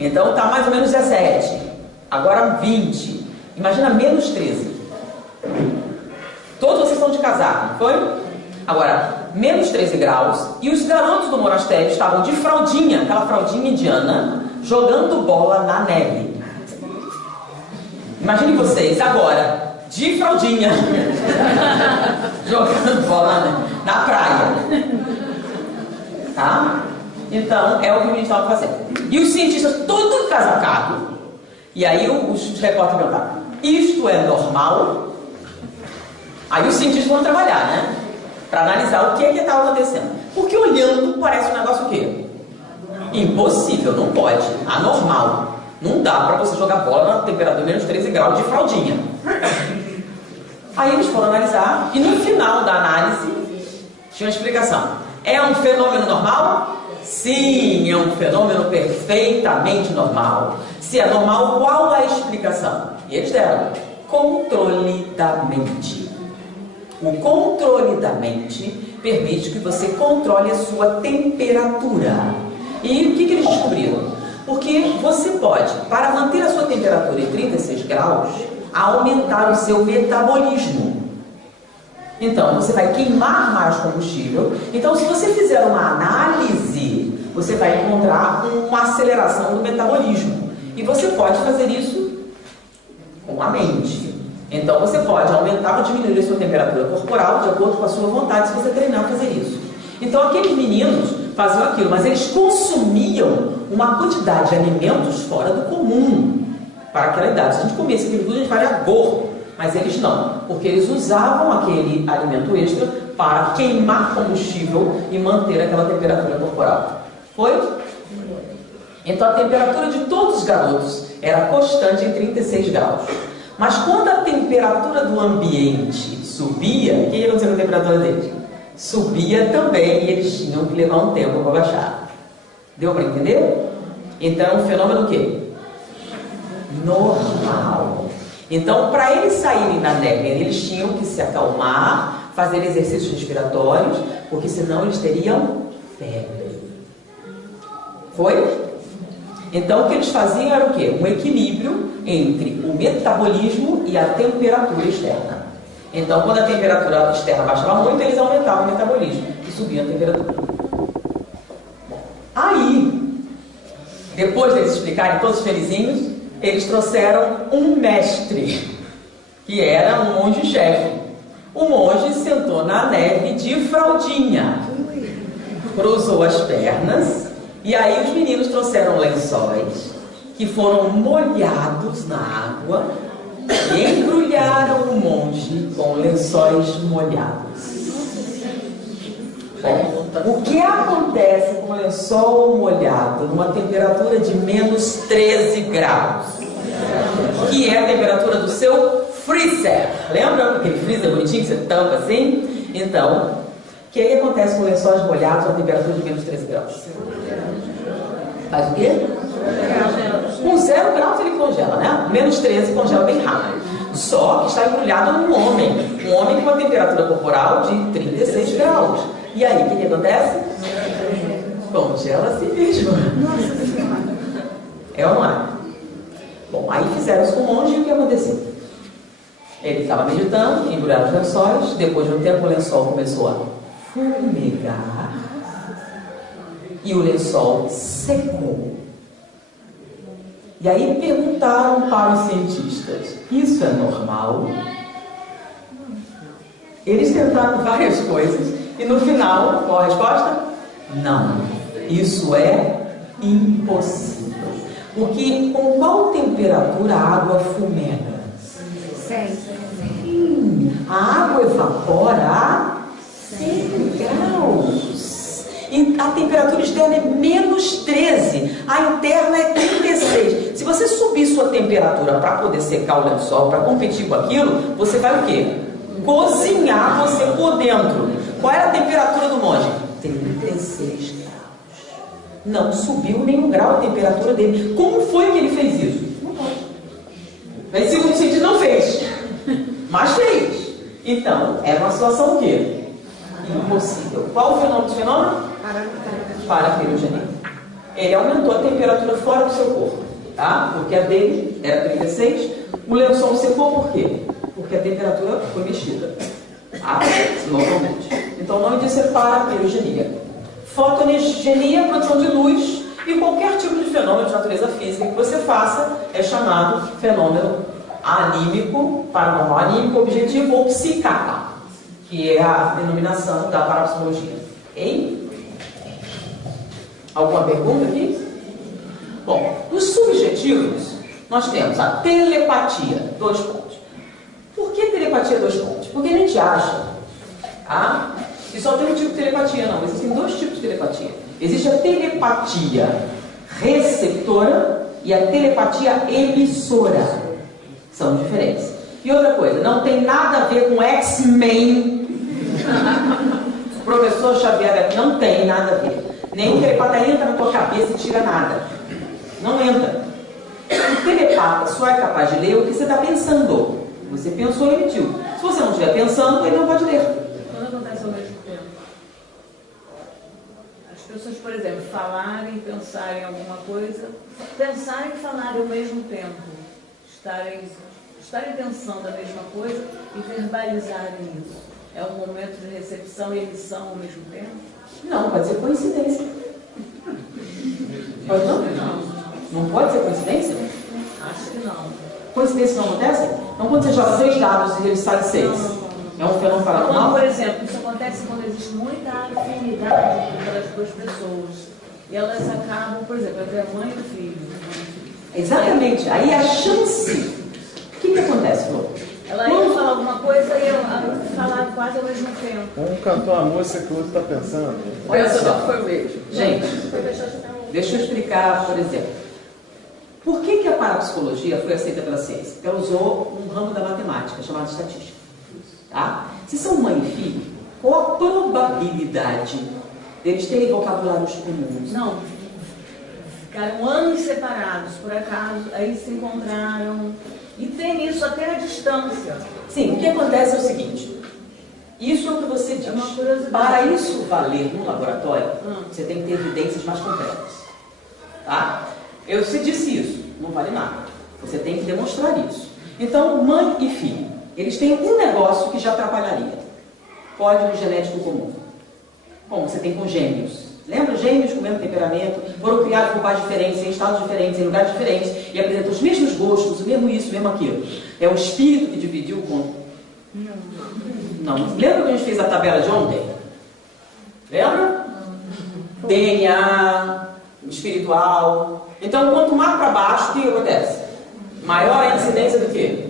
Então está mais ou menos 17, agora 20, imagina menos 13. Todos vocês estão de casaco, não foi? Agora, menos 13 graus, e os garotos do monastério estavam de fraldinha, aquela fraldinha indiana, jogando bola na neve. Imagine vocês agora, de fraldinha, jogando bola na praia. Tá? Então, é o que a gente estava fazendo. E os cientistas todos casacados. E aí os repórteres perguntaram: isto é normal? Aí os cientistas vão trabalhar, né? Para analisar o que estava acontecendo. Porque olhando parece um negócio o quê? Impossível, não pode. Anormal. Não dá para você jogar bola na temperatura de menos 13 graus de fraldinha. Aí eles foram analisar e no final da análise tinha uma explicação. É um fenômeno normal? Sim, é um fenômeno perfeitamente normal. Se é normal, qual a explicação? E eles deram: controle da mente. O controle da mente permite que você controle a sua temperatura. E o que eles descobriram? Porque você pode, para manter a sua temperatura em 36 graus, aumentar o seu metabolismo. Então, você vai queimar mais combustível. Então, se você fizer uma análise, você vai encontrar uma aceleração do metabolismo. E você pode fazer isso com a mente. Então, você pode aumentar ou diminuir a sua temperatura corporal de acordo com a sua vontade, se você treinar a fazer isso. Então, aqueles meninos faziam aquilo, mas eles consumiam uma quantidade de alimentos fora do comum para aquela idade. Se a gente comesse aquilo tudo, a gente faria gordo. Mas eles não, porque eles usavam aquele alimento extra para queimar combustível e manter aquela temperatura corporal. Foi? Então, a temperatura de todos os garotos era constante em 36 graus. Mas quando a temperatura do ambiente subia, o que ia acontecer com a temperatura deles? Subia também e eles tinham que levar um tempo para baixar. Deu para entender? Então é um fenômeno o quê? Normal. Então, para eles saírem da neve, eles tinham que se acalmar, fazer exercícios respiratórios, porque senão eles teriam febre. Foi? Então, o que eles faziam era o quê? Um equilíbrio entre o metabolismo e a temperatura externa. Então, quando a temperatura externa baixava muito, eles aumentavam o metabolismo e subiam a temperatura. Bom, aí, depois deles explicarem todos felizinhos, eles trouxeram um mestre, que era um monge-chefe. O monge sentou na neve de fraldinha, cruzou as pernas, e aí os meninos trouxeram lençóis que foram molhados na água e embrulharam o monge com lençóis molhados. Bom, o que acontece com um lençol molhado numa temperatura de menos 13 graus? Que é a temperatura do seu freezer. Lembra aquele freezer bonitinho que você tampa assim? Então, o que acontece com lençóis molhados a uma temperatura de menos 13 graus? Faz o quê? Com 0 graus ele congela, né? Menos 13 congela bem rápido. Só que está embrulhado num homem. Um homem com uma temperatura corporal de 36 graus. E aí, o que acontece? Congela a si mesmo. É ou não é? Bom, aí fizeram isso com o monge e o que aconteceu? Ele estava meditando, embrulhado os lençóis, depois de um tempo o lençol começou a fumegar e o lençol secou. E aí perguntaram para os cientistas, isso é normal? Eles tentaram várias coisas e no final, qual a resposta? Não, isso é impossível. Porque com qual temperatura a água fumega? 100. A água evapora a 100 graus. E a temperatura externa é menos 13. A interna é 36. Se você subir sua temperatura para poder secar o lençol, para competir com aquilo, você vai o quê? Cozinhar você por dentro. Qual era a temperatura do monge? 36 graus. Não subiu nenhum grau a temperatura dele. Como foi que ele fez isso? Não pode. Mas segundo o cientista não fez. Mas fez. Então, é uma situação o quê? Impossível. Qual o fenômeno? Parapirogenia. Ele aumentou a temperatura fora do seu corpo. Tá? Porque a dele era 36. O lençol secou por quê? Porque a temperatura foi mexida. Tá? Normalmente. Então, o nome disso é parapirogenia. Fotonegenia, produção de luz, e qualquer tipo de fenômeno de natureza física que você faça é chamado fenômeno anímico, paranormal anímico, objetivo ou psíquica, que é a denominação da parapsicologia. Ok? Alguma pergunta aqui? Bom, nos subjetivos, nós temos a telepatia, 2 pontos. Por que telepatia, 2 pontos? Porque a gente acha, tá? E só tem um tipo de telepatia, não. Existem 2 tipos de telepatia. Existe a telepatia receptora e a telepatia emissora. São diferentes. E outra coisa, não tem nada a ver com X-Men. O professor Xavier não tem nada a ver. Nem o telepata entra na tua cabeça e tira nada. Não entra. O telepata só é capaz de ler o que você está pensando. Você pensou e emitiu. Se você não estiver pensando, ele não pode ler. Quando acontece ao mesmo tempo? As pessoas, por exemplo, falarem, pensarem em alguma coisa, pensarem e falarem ao mesmo tempo, estarem pensando a mesma coisa e verbalizarem isso. É um momento de recepção e emissão ao mesmo tempo? Não, pode ser coincidência. Pode não? Não pode ser coincidência? Acho que não. Coincidência não acontece? Então quando você joga 3 dados e ele sai 6, é um fenômeno paranormal? Por exemplo, isso acontece quando existe muita afinidade entre as 2 pessoas. E elas acabam, por exemplo, entre a mãe e o filho. Exatamente. Aí a chance... O que acontece, Flor? Ela ia falar alguma coisa e eu falar quase ao mesmo tempo. Um cantou a música que o outro está pensando. Olha só. Gente, deixa eu explicar, por exemplo. Por que a parapsicologia foi aceita pela ciência? Porque ela usou um ramo da matemática, chamado estatística. Tá? Se são mãe e filho, qual a probabilidade deles terem vocabulários comuns? Não. Ficaram anos separados, por acaso, aí se encontraram. E tem isso até à distância. Sim, o que acontece é o seguinte. Isso é o que você diz. É uma curiosidade. Para isso valer no laboratório, você tem que ter evidências mais concretas. Tá? Você disse isso, não vale nada. Você tem que demonstrar isso. Então, mãe e filho, eles têm um negócio que já atrapalharia. Código genético comum. Como você tem com gêmeos. Lembra? Gêmeos com o mesmo temperamento, foram criados por pais diferentes, em estados diferentes, em lugares diferentes, e apresentam os mesmos gostos, o mesmo isso, o mesmo aquilo. É o espírito que dividiu com... Não. Lembra que a gente fez a tabela de ontem? Lembra? DNA, espiritual. Então, quanto mais para baixo, o que acontece? Maior a incidência do quê?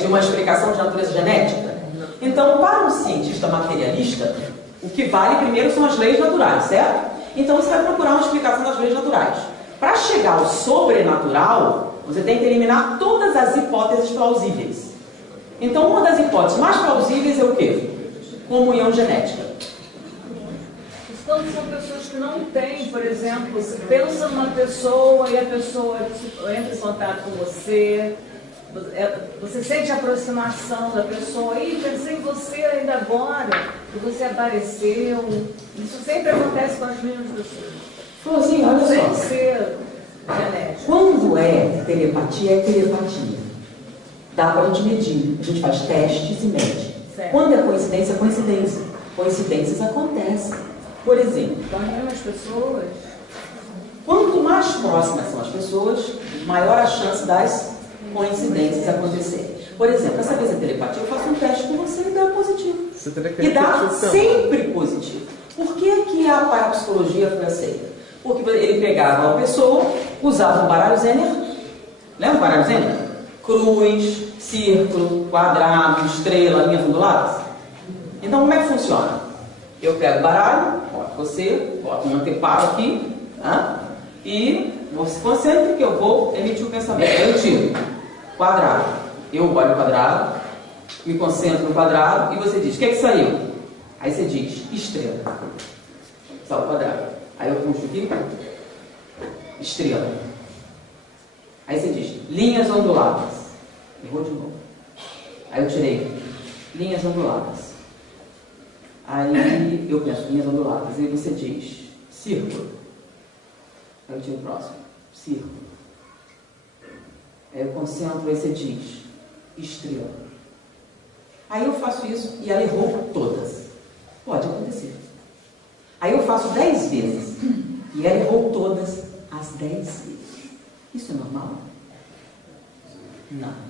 De uma explicação de natureza genética. Então, para um cientista materialista, o que vale primeiro são as leis naturais, certo? Então você vai procurar uma explicação das leis naturais. Para chegar ao sobrenatural, você tem que eliminar todas as hipóteses plausíveis. Então uma das hipóteses mais plausíveis é o quê? Comunhão genética. Então são pessoas que não têm, por exemplo, você pensa numa pessoa e a pessoa entra em contato com você, você sente a aproximação da pessoa. Ih, pensei em você ainda agora, que você apareceu. Isso sempre acontece com as mesmas pessoas. Florzinha, olha Sem só. ser genético. Quando é telepatia. Dá pra gente medir. A gente faz testes e mede. Certo. Quando é coincidência, é coincidência. Coincidências acontecem. Por exemplo, Com as mesmas pessoas. quanto mais próximas são as pessoas, maior a chance das coincidências acontecerem. Por exemplo, essa vez a telepatia, eu faço um teste com você e dá positivo. Você teria que E dá repetir o tempo. sempre positivo. Por que a parapsicologia foi aceita? Porque ele pegava uma pessoa, usava um baralho Zener. Lembra o baralho Zener? Cruz, círculo, quadrado, estrela, linhas onduladas. Então, como é que funciona? Eu pego o baralho, boto você, boto um anteparo aqui, tá? E você concentre que eu vou emitir o pensamento. Eu tiro quadrado. Eu olho o quadrado, me concentro no quadrado e você diz, o que é que saiu? Aí você diz, estrela. Só o quadrado. Aí eu puxo aqui, estrela. Aí você diz, linhas onduladas. Errou de novo. Aí eu tirei, linhas onduladas. Aí eu penso, linhas onduladas. Aí você diz, círculo. Aí eu tiro o próximo, círculo. Aí eu concentro, aí você diz, estrela. Aí eu faço isso e ela errou todas. Pode acontecer. Aí eu faço 10 vezes e ela errou todas as 10 vezes. Isso é normal? Não.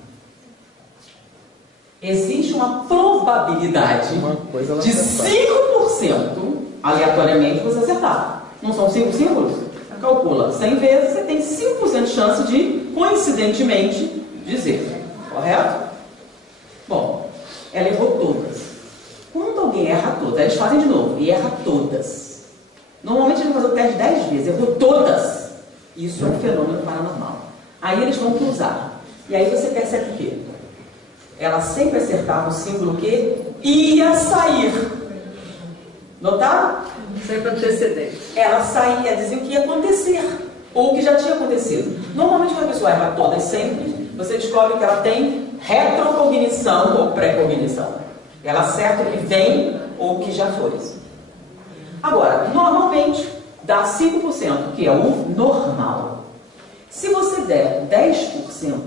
Existe uma probabilidade de 5% aleatoriamente você acertar. Não são 5 símbolos? Calcula 100 vezes, você tem 5% de chance de, coincidentemente, dizer. Correto? Bom, ela errou todas. Quando alguém erra todas, eles fazem de novo e erra todas. Normalmente eles vão fazer o teste 10 vezes, errou todas. Isso é um fenômeno paranormal. Aí eles vão cruzar. E aí você percebe o quê? Ela sempre acertava o símbolo que ia sair. Notaram? Sempre antecedente. Ela saía, dizia o que ia acontecer, ou o que já tinha acontecido. Normalmente, quando a pessoa erra todas sempre, você descobre que ela tem retrocognição ou pré-cognição. Ela acerta o que vem ou o que já foi. Agora, normalmente, dá 5%, que é o normal. Se você der 10%,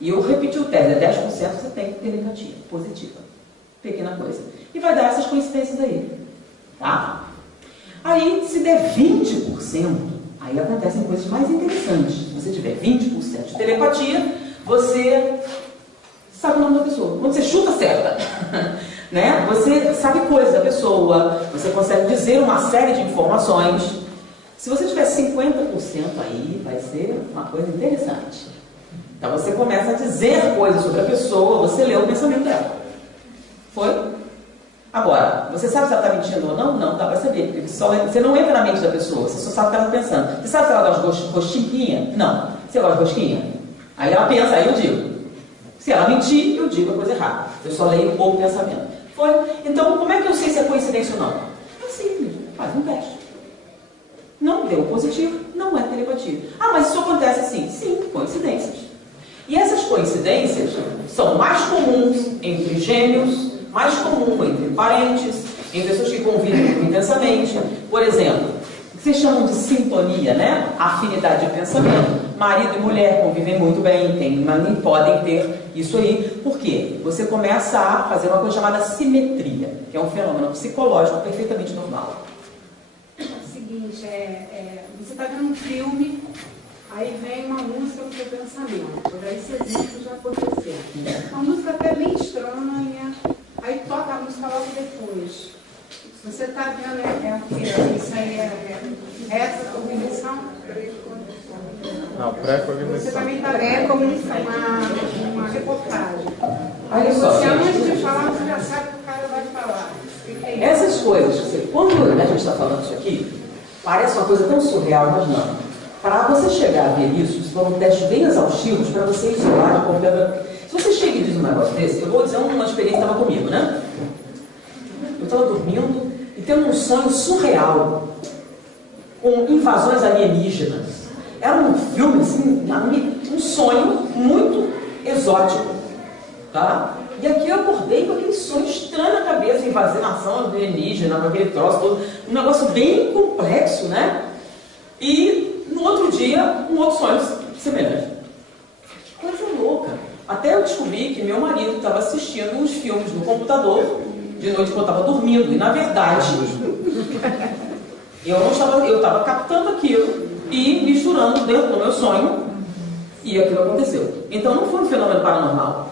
e eu repeti o teste, é 10%, você tem telepatia positiva. Pequena coisa. E vai dar essas coincidências aí. Tá? Aí, se der 20%, aí acontecem coisas mais interessantes. Se você tiver 20% de telepatia, você sabe o nome da pessoa. Quando você chuta, acerta. Né? Você sabe coisas da pessoa, você consegue dizer uma série de informações. Se você tiver 50% aí, vai ser uma coisa interessante. Então você começa a dizer coisas sobre a pessoa, você lê o pensamento dela. Foi? Agora, você sabe se ela está mentindo ou não? Não dá para saber, porque você não entra na mente da pessoa, você só sabe o que ela está pensando. Você sabe se ela gosta de rosquinha? Não. Você gosta de rosquinha? Aí ela pensa, aí eu digo. Se ela mentir, eu digo a coisa errada. Eu só leio o pensamento. Foi? Então, como é que eu sei se é coincidência ou não? É simples, faz um teste. Não deu positivo, não é telepatia. Ah, mas isso acontece assim? Sim, coincidências. E essas coincidências são mais comuns entre gêmeos, mais comum entre parentes, em pessoas que convivem muito intensamente. Por exemplo, o que vocês chamam de sintonia, né? Afinidade de pensamento. Marido e mulher convivem muito bem, mas podem ter isso aí. Por quê? Você começa a fazer uma coisa chamada simetria, que é um fenômeno psicológico perfeitamente normal. É o seguinte, você está vendo um filme, aí vem uma música no seu pensamento. Por aí isso existe, já aconteceu. Uma música até bem estranha, aí toca a música logo depois. Se você está vendo, isso aí essa cognição. Não, pré-cognição. Você também está vendo como uma reportagem. Olha só, Você, antes gente, de falar, você já sabe o que o cara vai falar. essas coisas, quando a gente está falando isso aqui, parece uma coisa tão surreal, mas não. Para você chegar a ver isso, foram testes bem exaustivos para você isolar de qualquer... Se você chega e diz um negócio desse, eu vou dizer uma experiência que estava comigo, né? Eu estava dormindo e tendo um sonho surreal, com invasões alienígenas. Era um filme, assim, um sonho muito exótico, tá? E aqui eu acordei com aquele sonho estranho na cabeça, invasão alienígena, com aquele troço todo, um negócio bem complexo, né? E no outro dia, um outro sonho semelhante. Que coisa louca! Até eu descobri que meu marido estava assistindo uns filmes no computador de noite quando eu estava dormindo, e na verdade eu estava captando aquilo e misturando dentro do meu sonho, e aquilo aconteceu. Então não foi um fenômeno paranormal,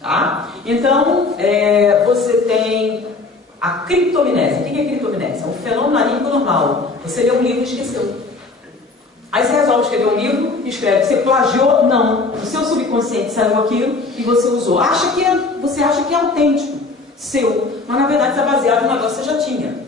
tá? Então você tem a criptomnese. O que é criptomnese? É um fenômeno anímico normal. Você lê um livro e esqueceu. Aí você resolve escrever um livro, escreve. Você plagiou? Não. O seu subconsciente saiu aquilo e você usou. Você acha que é autêntico, seu, mas na verdade está baseado num negócio que você já tinha.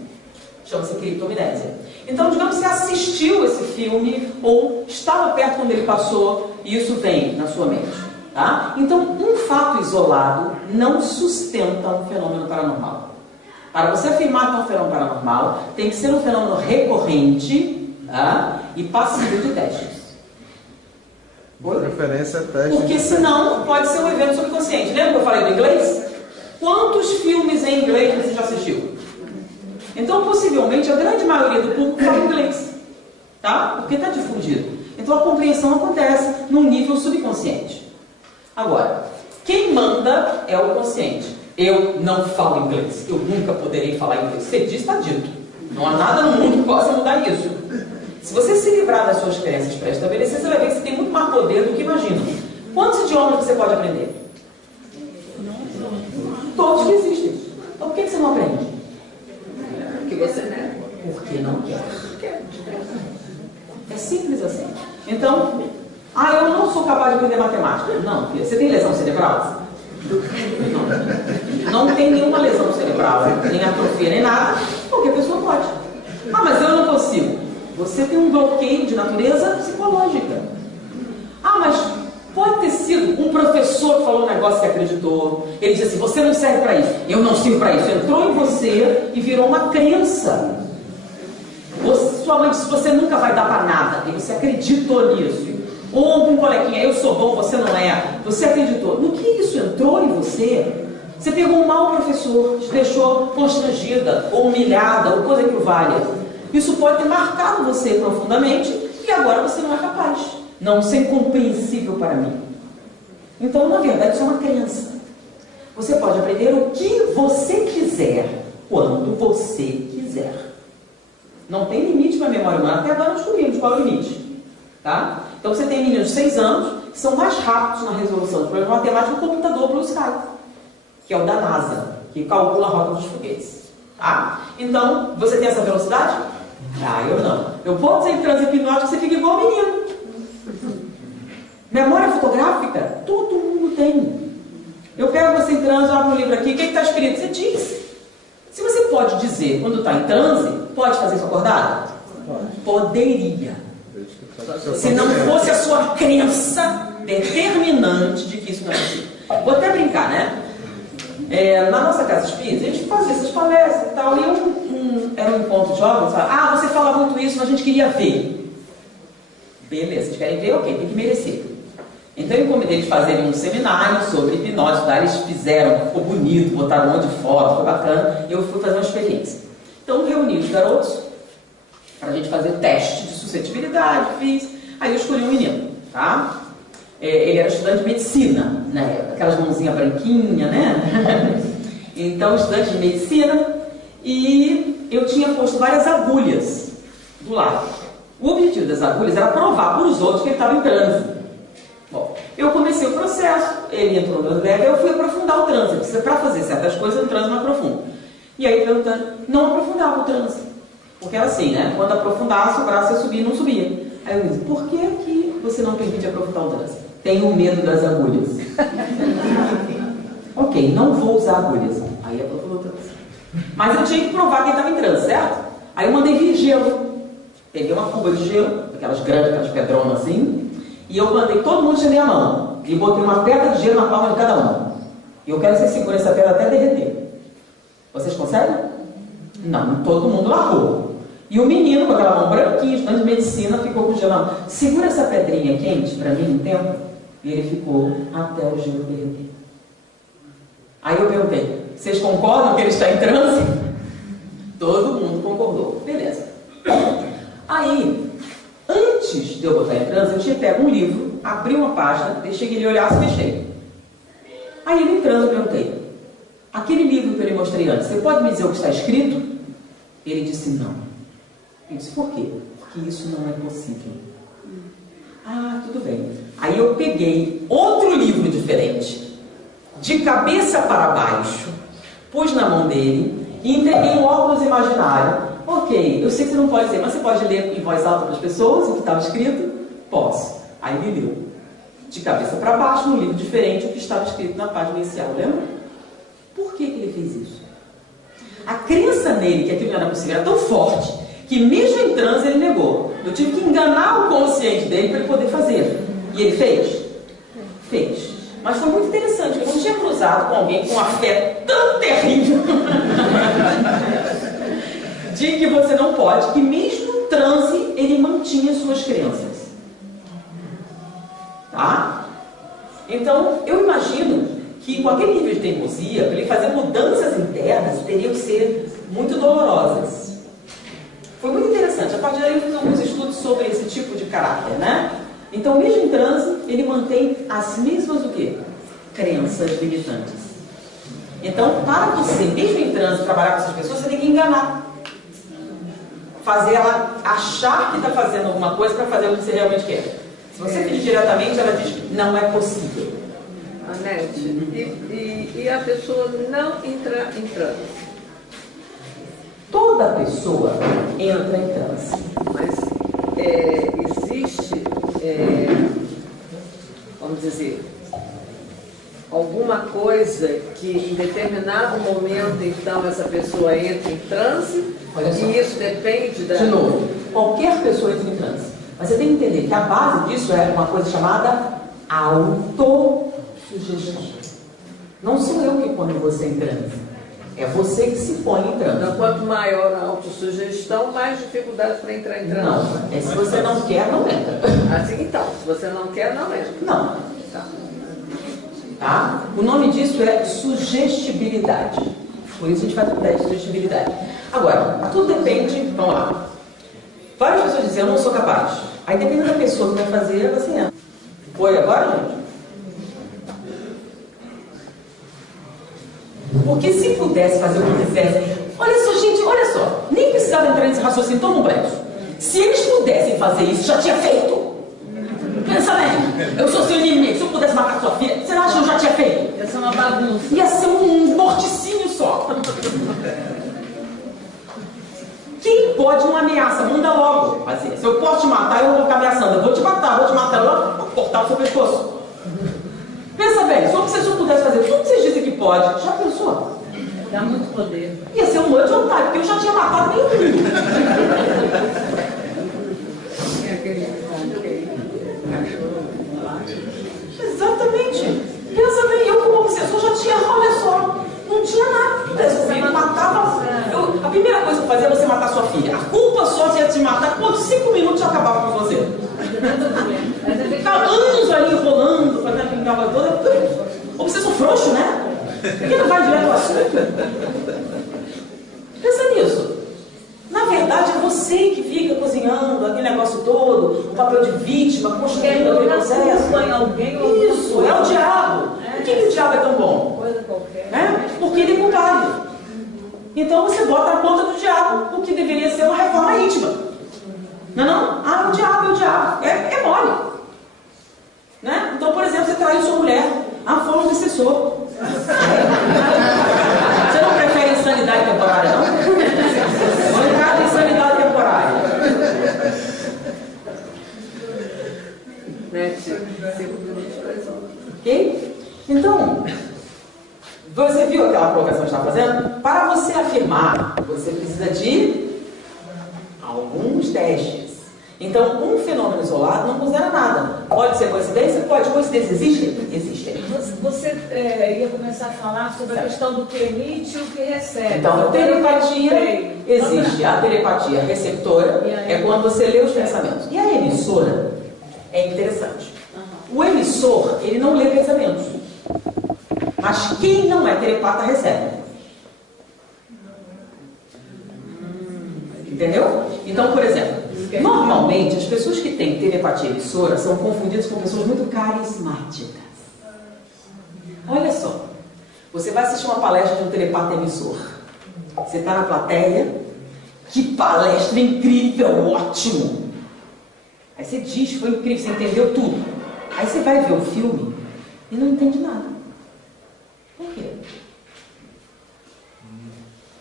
Chama-se criptomnésia. Então, digamos que você assistiu esse filme ou estava perto quando ele passou e isso vem na sua mente. Tá? Então, um fato isolado não sustenta um fenômeno paranormal. Para você afirmar que é um fenômeno paranormal, tem que ser um fenômeno recorrente, tá? E passível de testes. Referência a testes. Porque senão pode ser um evento subconsciente. Lembra que eu falei do inglês? Quantos filmes em inglês você já assistiu? Então, possivelmente, a grande maioria do público fala inglês, tá? Porque está difundido. Então, a compreensão acontece num nível subconsciente. Agora, quem manda é o consciente. Eu não falo inglês. Eu nunca poderei falar inglês. Você diz, está dito. Não há nada no mundo que possa mudar isso. Se você se livrar das suas crenças pré-estabelecidas, você vai ver que você tem muito mais poder do que imagina. Quantos idiomas você pode aprender? Todos que existem. Então, por que você não aprende? Porque você não. Porque não quer. É simples assim. Então, eu não sou capaz de aprender matemática. Não, filha, você tem lesão cerebral? Não tem nenhuma lesão cerebral, nem atrofia, nem nada, porque a pessoa pode. Mas eu não consigo. Você tem um bloqueio de natureza psicológica. Mas pode ter sido um professor que falou um negócio que acreditou. Ele disse assim, você não serve para isso. Eu não sirvo para isso. Entrou em você e virou uma crença. Sua mãe disse, você nunca vai dar para nada. E você acreditou nisso. Ou um coleguinha, eu sou bom, você não é. Você acreditou. No que isso entrou em você? Você pegou um mau professor, te deixou constrangida, ou humilhada, ou coisa que o valha. Isso pode ter marcado você profundamente e agora você não é capaz. Não, isso é incompreensível para mim. Então, na verdade, isso é uma crença. Você pode aprender o que você quiser, quando você quiser. Não tem limite para a memória humana. Até agora não descobrimos qual é o limite. Tá? Então, você tem meninos de 6 anos que são mais rápidos na resolução de problemas matemáticos no computador Blue Sky, que é o da NASA, que calcula a rota dos foguetes. Tá? Então, você tem essa velocidade? Eu não. Eu posso dizer em transe hipnótico que você fica igual menino. Memória fotográfica? Todo mundo tem. Eu pego você em transe, abro um livro aqui, o que está escrito? Você diz. Se você pode dizer quando está em transe, pode fazer isso acordado? Poderia. Se não fosse a sua crença determinante de que isso não é possível. Vou até brincar, né? Na nossa casa espírita, a gente fazia essas palestras e tal, e era um encontro de jovens, falava, você fala muito isso, mas a gente queria ver. Beleza, vocês querem ver? Ok, tem que merecer. Então eu encomendei eles fazerem um seminário sobre hipnose, tá? Eles fizeram, ficou bonito, botaram um monte de foto, foi bacana, e eu fui fazer uma experiência. Então reuni os garotos para a gente fazer o teste de suscetibilidade, fiz. Aí eu escolhi um menino, tá? Ele era estudante de medicina, né? Aquelas mãozinhas branquinhas, né? Então, estudante de medicina, e eu tinha posto várias agulhas do lado. O objetivo das agulhas era provar para os outros que ele estava em transe. Bom, eu comecei o processo, ele entrou no leve, eu fui aprofundar o transe, porque para fazer certas coisas, o transe não aprofunda. E aí, perguntando, não aprofundava o transe. Porque era assim, né? Quando aprofundasse, o braço ia subir e não subia. Aí eu disse, por que você não permite aprofundar o transe? Tenho medo das agulhas. Ok, não vou usar agulhas. Aí aprofundou o transe. Mas eu tinha que provar que ele estava em transe, certo? Aí eu mandei vir gelo. Peguei uma cuba de gelo, aquelas grandes, aquelas pedronas assim, e eu mandei todo mundo estender a mão. E botei uma pedra de gelo na palma de cada um. E eu quero que vocês segurem essa pedra até derreter. Vocês conseguem? Não, todo mundo largou. E o menino, com aquela mão branquinha, estudante de medicina, ficou com gelo na mão. Segura essa pedrinha quente para mim um tempo. E ele ficou até o gelo derreter. Aí eu perguntei, vocês concordam que ele está em transe? Todo mundo concordou. Beleza. Aí, antes de eu botar em transe, eu tinha pego um livro, abri uma página, deixei que ele olhasse e fechei. Aí ele em transe, eu perguntei, aquele livro que eu lhe mostrei antes, você pode me dizer o que está escrito? Ele disse não. Eu disse, por quê? Porque isso não é possível. Ah, tudo bem. Aí eu peguei outro livro diferente, de cabeça para baixo, pus na mão dele e entreguei um óculos imaginário. Ok, eu sei que você não pode dizer, mas você pode ler em voz alta para as pessoas o que estava escrito? Posso. Aí ele leu, de cabeça para baixo, num livro diferente, o que estava escrito na página inicial, lembra? Por que ele fez isso? A crença nele, que aquilo não era possível, era tão forte, que mesmo em transe ele negou. Eu tive que enganar o consciente dele para ele poder fazer. E ele fez? Fez. Mas foi muito interessante, eu não tinha cruzado com alguém com uma fé tão terrível de que você não pode, que mesmo em transe ele mantinha suas crenças. Tá? Então, eu imagino que com aquele nível de teimosia, para ele fazer mudanças internas, teriam que ser muito dolorosas. Foi muito interessante. A partir daí eu fiz alguns estudos sobre esse tipo de caráter, né? Então, mesmo em transe, ele mantém as mesmas o quê? Crenças limitantes. Então, para você, mesmo em transe, trabalhar com essas pessoas, você tem que enganar. Fazer ela achar que está fazendo alguma coisa para fazer o que você realmente quer. Se você pedir diretamente, ela diz que não é possível. Anete, e a pessoa não entra em transe? Toda pessoa entra em transe. Mas existe, vamos dizer, alguma coisa que em determinado momento, então, essa pessoa entra em transe? Olha só. E isso depende da... De novo, qualquer pessoa entra em transe. Mas você tem que entender que a base disso é uma coisa chamada autossugestão. Não sou eu que ponho você em transe. É você que se põe em transe. Então, quanto maior a autossugestão, mais dificuldade para entrar em transe. Não, é se você não quer, não entra. Assim, então, se você não quer, não entra. Não. Tá. Tá? O nome disso é sugestibilidade. Por isso a gente vai tratar de sugestibilidade. Agora, tudo depende, vamos lá. Várias pessoas dizem, eu não sou capaz. Aí depende da pessoa que vai fazer, você entra. Foi agora, gente? Porque se pudesse fazer o que quisesse, olha só, gente, olha só, nem precisava entrar nesse raciocínio tão complexo. Se eles pudessem fazer isso, já tinha feito. Pensa bem, eu sou seu inimigo, se eu pudesse matar sua filha, você não acha que eu já tinha feito? Ia ser uma bagunça. Ia ser um morticínio só. Quem pode uma ameaça? Manda logo fazer. Se eu posso te matar, eu não vou ficar ameaçando. Eu vou te matar, eu vou cortar o seu pescoço. Pensa bem, se você só pudesse fazer tudo que vocês dizem que pode, já pensou? Dá muito poder. Ia ser um monte de vontade, porque eu já tinha matado nenhum. Exatamente. Pensa bem, eu como obsessor já tinha, olha só, não tinha nada. Eu matava. A primeira coisa que eu fazia é você matar sua filha. A culpa só de te matar, quando 5 minutos já acabava com você. Ficava anos ali enrolando, fazendo aquele negócio todo. Obsessor frouxo, né? Porque não vai direto ao assunto. Pensa nisso. Na verdade, é você que fica cozinhando aquele negócio todo, o papel de vítima, construindo aquele processo. Isso, é o diabo. Por que o diabo é tão bom? Coisa qualquer. Porque ele é culpado. Então você bota na conta do diabo o que deveria ser uma reforma íntima. Não é não? Ah, é o diabo, é o diabo. É mole. Né? Então, por exemplo, você traiu sua mulher. Ah, foi um obsessor. Você não prefere insanidade temporária, não? Ou cada insanidade temporária? Ok? Então, você viu aquela provocação que eu estava fazendo? Para você afirmar, você precisa de alguns testes. Então, um fenômeno isolado não considera nada. Pode ser coincidência? Pode. Coincidência existe? Existe. Você ia começar a falar sobre a questão do que emite e o que recebe. Então, a telepatia existe. A telepatia receptora é quando você lê os pensamentos. E a emissora é interessante. O emissor, ele não lê pensamentos. Mas quem não é telepata recebe. Entendeu? Então, por exemplo, normalmente as pessoas que têm telepatia emissora são confundidas com pessoas muito carismáticas. Olha só, você vai assistir uma palestra de um telepata emissor. Você está na plateia, que palestra incrível, ótimo. Aí você diz, foi incrível, você entendeu tudo. Aí você vai ver o filme e não entende nada. Por quê?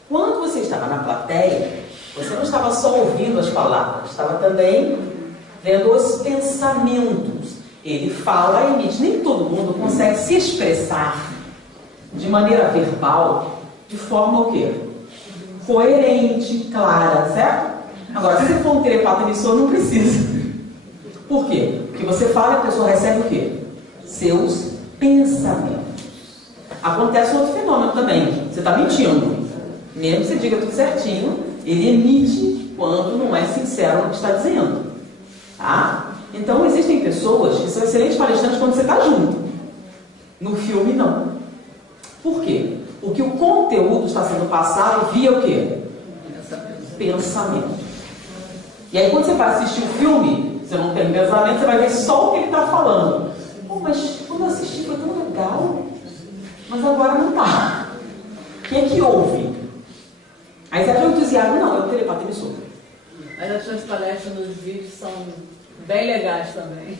Quando você estava na plateia, você não estava só ouvindo as palavras, estava também vendo os pensamentos. Ele fala e emite. Nem todo mundo consegue se expressar de maneira verbal, de forma o quê? Coerente, clara, certo? Agora, se for um telepata emissor, não precisa. Por quê? Porque você fala e a pessoa recebe o quê? Seus pensamentos. Acontece outro fenômeno também. Você está mentindo. Mesmo que você diga tudo certinho, ele emite quando não é sincero no que está dizendo. Tá? Então, existem pessoas que são excelentes palestrantes quando você está junto. No filme, não. Por quê? Porque o conteúdo está sendo passado via o quê? Pensamento. E aí, quando você vai assistir o filme, você não tem pensamento, você vai ver só o que ele está falando. Pô, mas quando eu assisti foi tão legal, mas agora não está. O que é que houve? Aí você acha entusiasmo? Não, é o telepata emissor. Mas as suas palestras nos vídeos são bem legais também.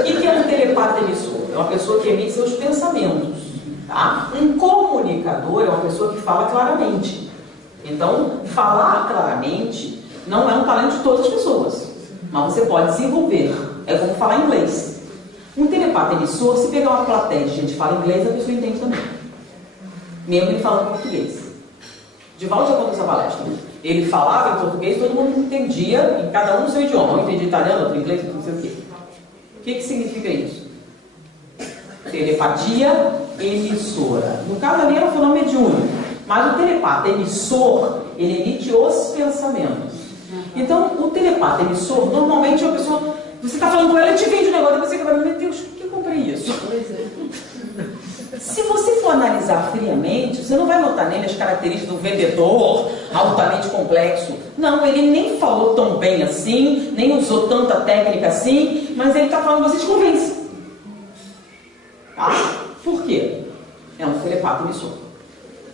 O que é um telepata emissor? É uma pessoa que emite seus pensamentos. Tá? Um comunicador é uma pessoa que fala claramente. Então, falar claramente não é um talento de todas as pessoas, mas você pode desenvolver. É como falar inglês. Um telepata emissor, se pegar uma plateia de gente que fala inglês, a pessoa entende também. Mesmo ele falando português. Divaldo já contou essa palestra. Ele falava em português, todo mundo entendia, em cada um no seu idioma. Um entendia italiano, outro inglês, outro não sei o quê. O que significa isso? Telepatia emissora. No caso ali era um fenômeno mediúnico. Mas o telepata emissor, ele emite os pensamentos. Então, o telepata emissor, normalmente é uma pessoa... Você está falando com ela e te vende um negócio, você vai, meu Deus, por que eu comprei isso? Se você for analisar friamente, você não vai notar nele as características do vendedor altamente complexo. Não, ele nem falou tão bem assim, nem usou tanta técnica assim, mas ele está falando, você te convence. Tá? Por quê? É um telepata emissor.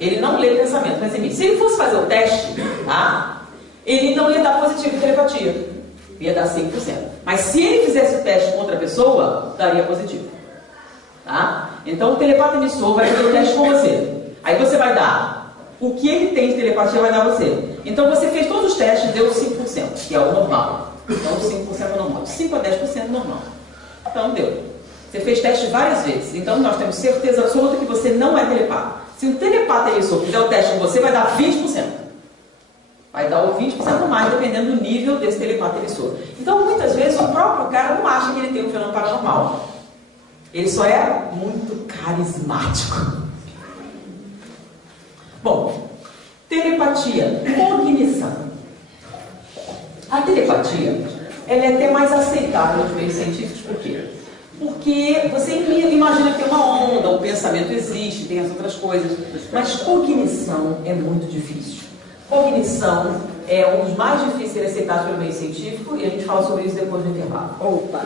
Ele não lê pensamento, mas emite. Se ele fosse fazer o teste, tá? Ele não ia dar positivo de telepatia. Ia dar 5%. Mas se ele fizesse o teste com outra pessoa, daria positivo. Tá? Então o telepata emissor vai fazer o teste com você. Aí você vai dar o que ele tem de telepatia, vai dar você. Então você fez todos os testes, deu 5%, que é o normal. Então 5% é normal. 5 a 10% normal. Então deu. Você fez teste várias vezes. Então nós temos certeza absoluta que você não é telepata. Se um telepata emissor fizer o teste com você, vai dar 20%. Vai dar o 20% mais, dependendo do nível desse telepata emissor. Então, muitas vezes, o próprio cara não acha que ele tem um fenômeno paranormal. Ele só é muito carismático. Bom, telepatia, cognição. A telepatia, ela é até mais aceitável nos meios científicos, por quê? Porque você imagina que tem uma onda, o pensamento existe, tem as outras coisas, mas cognição é muito difícil. Cognição é um dos mais difíceis de ser aceitados pelo meio científico e a gente fala sobre isso depois do intervalo. Opa!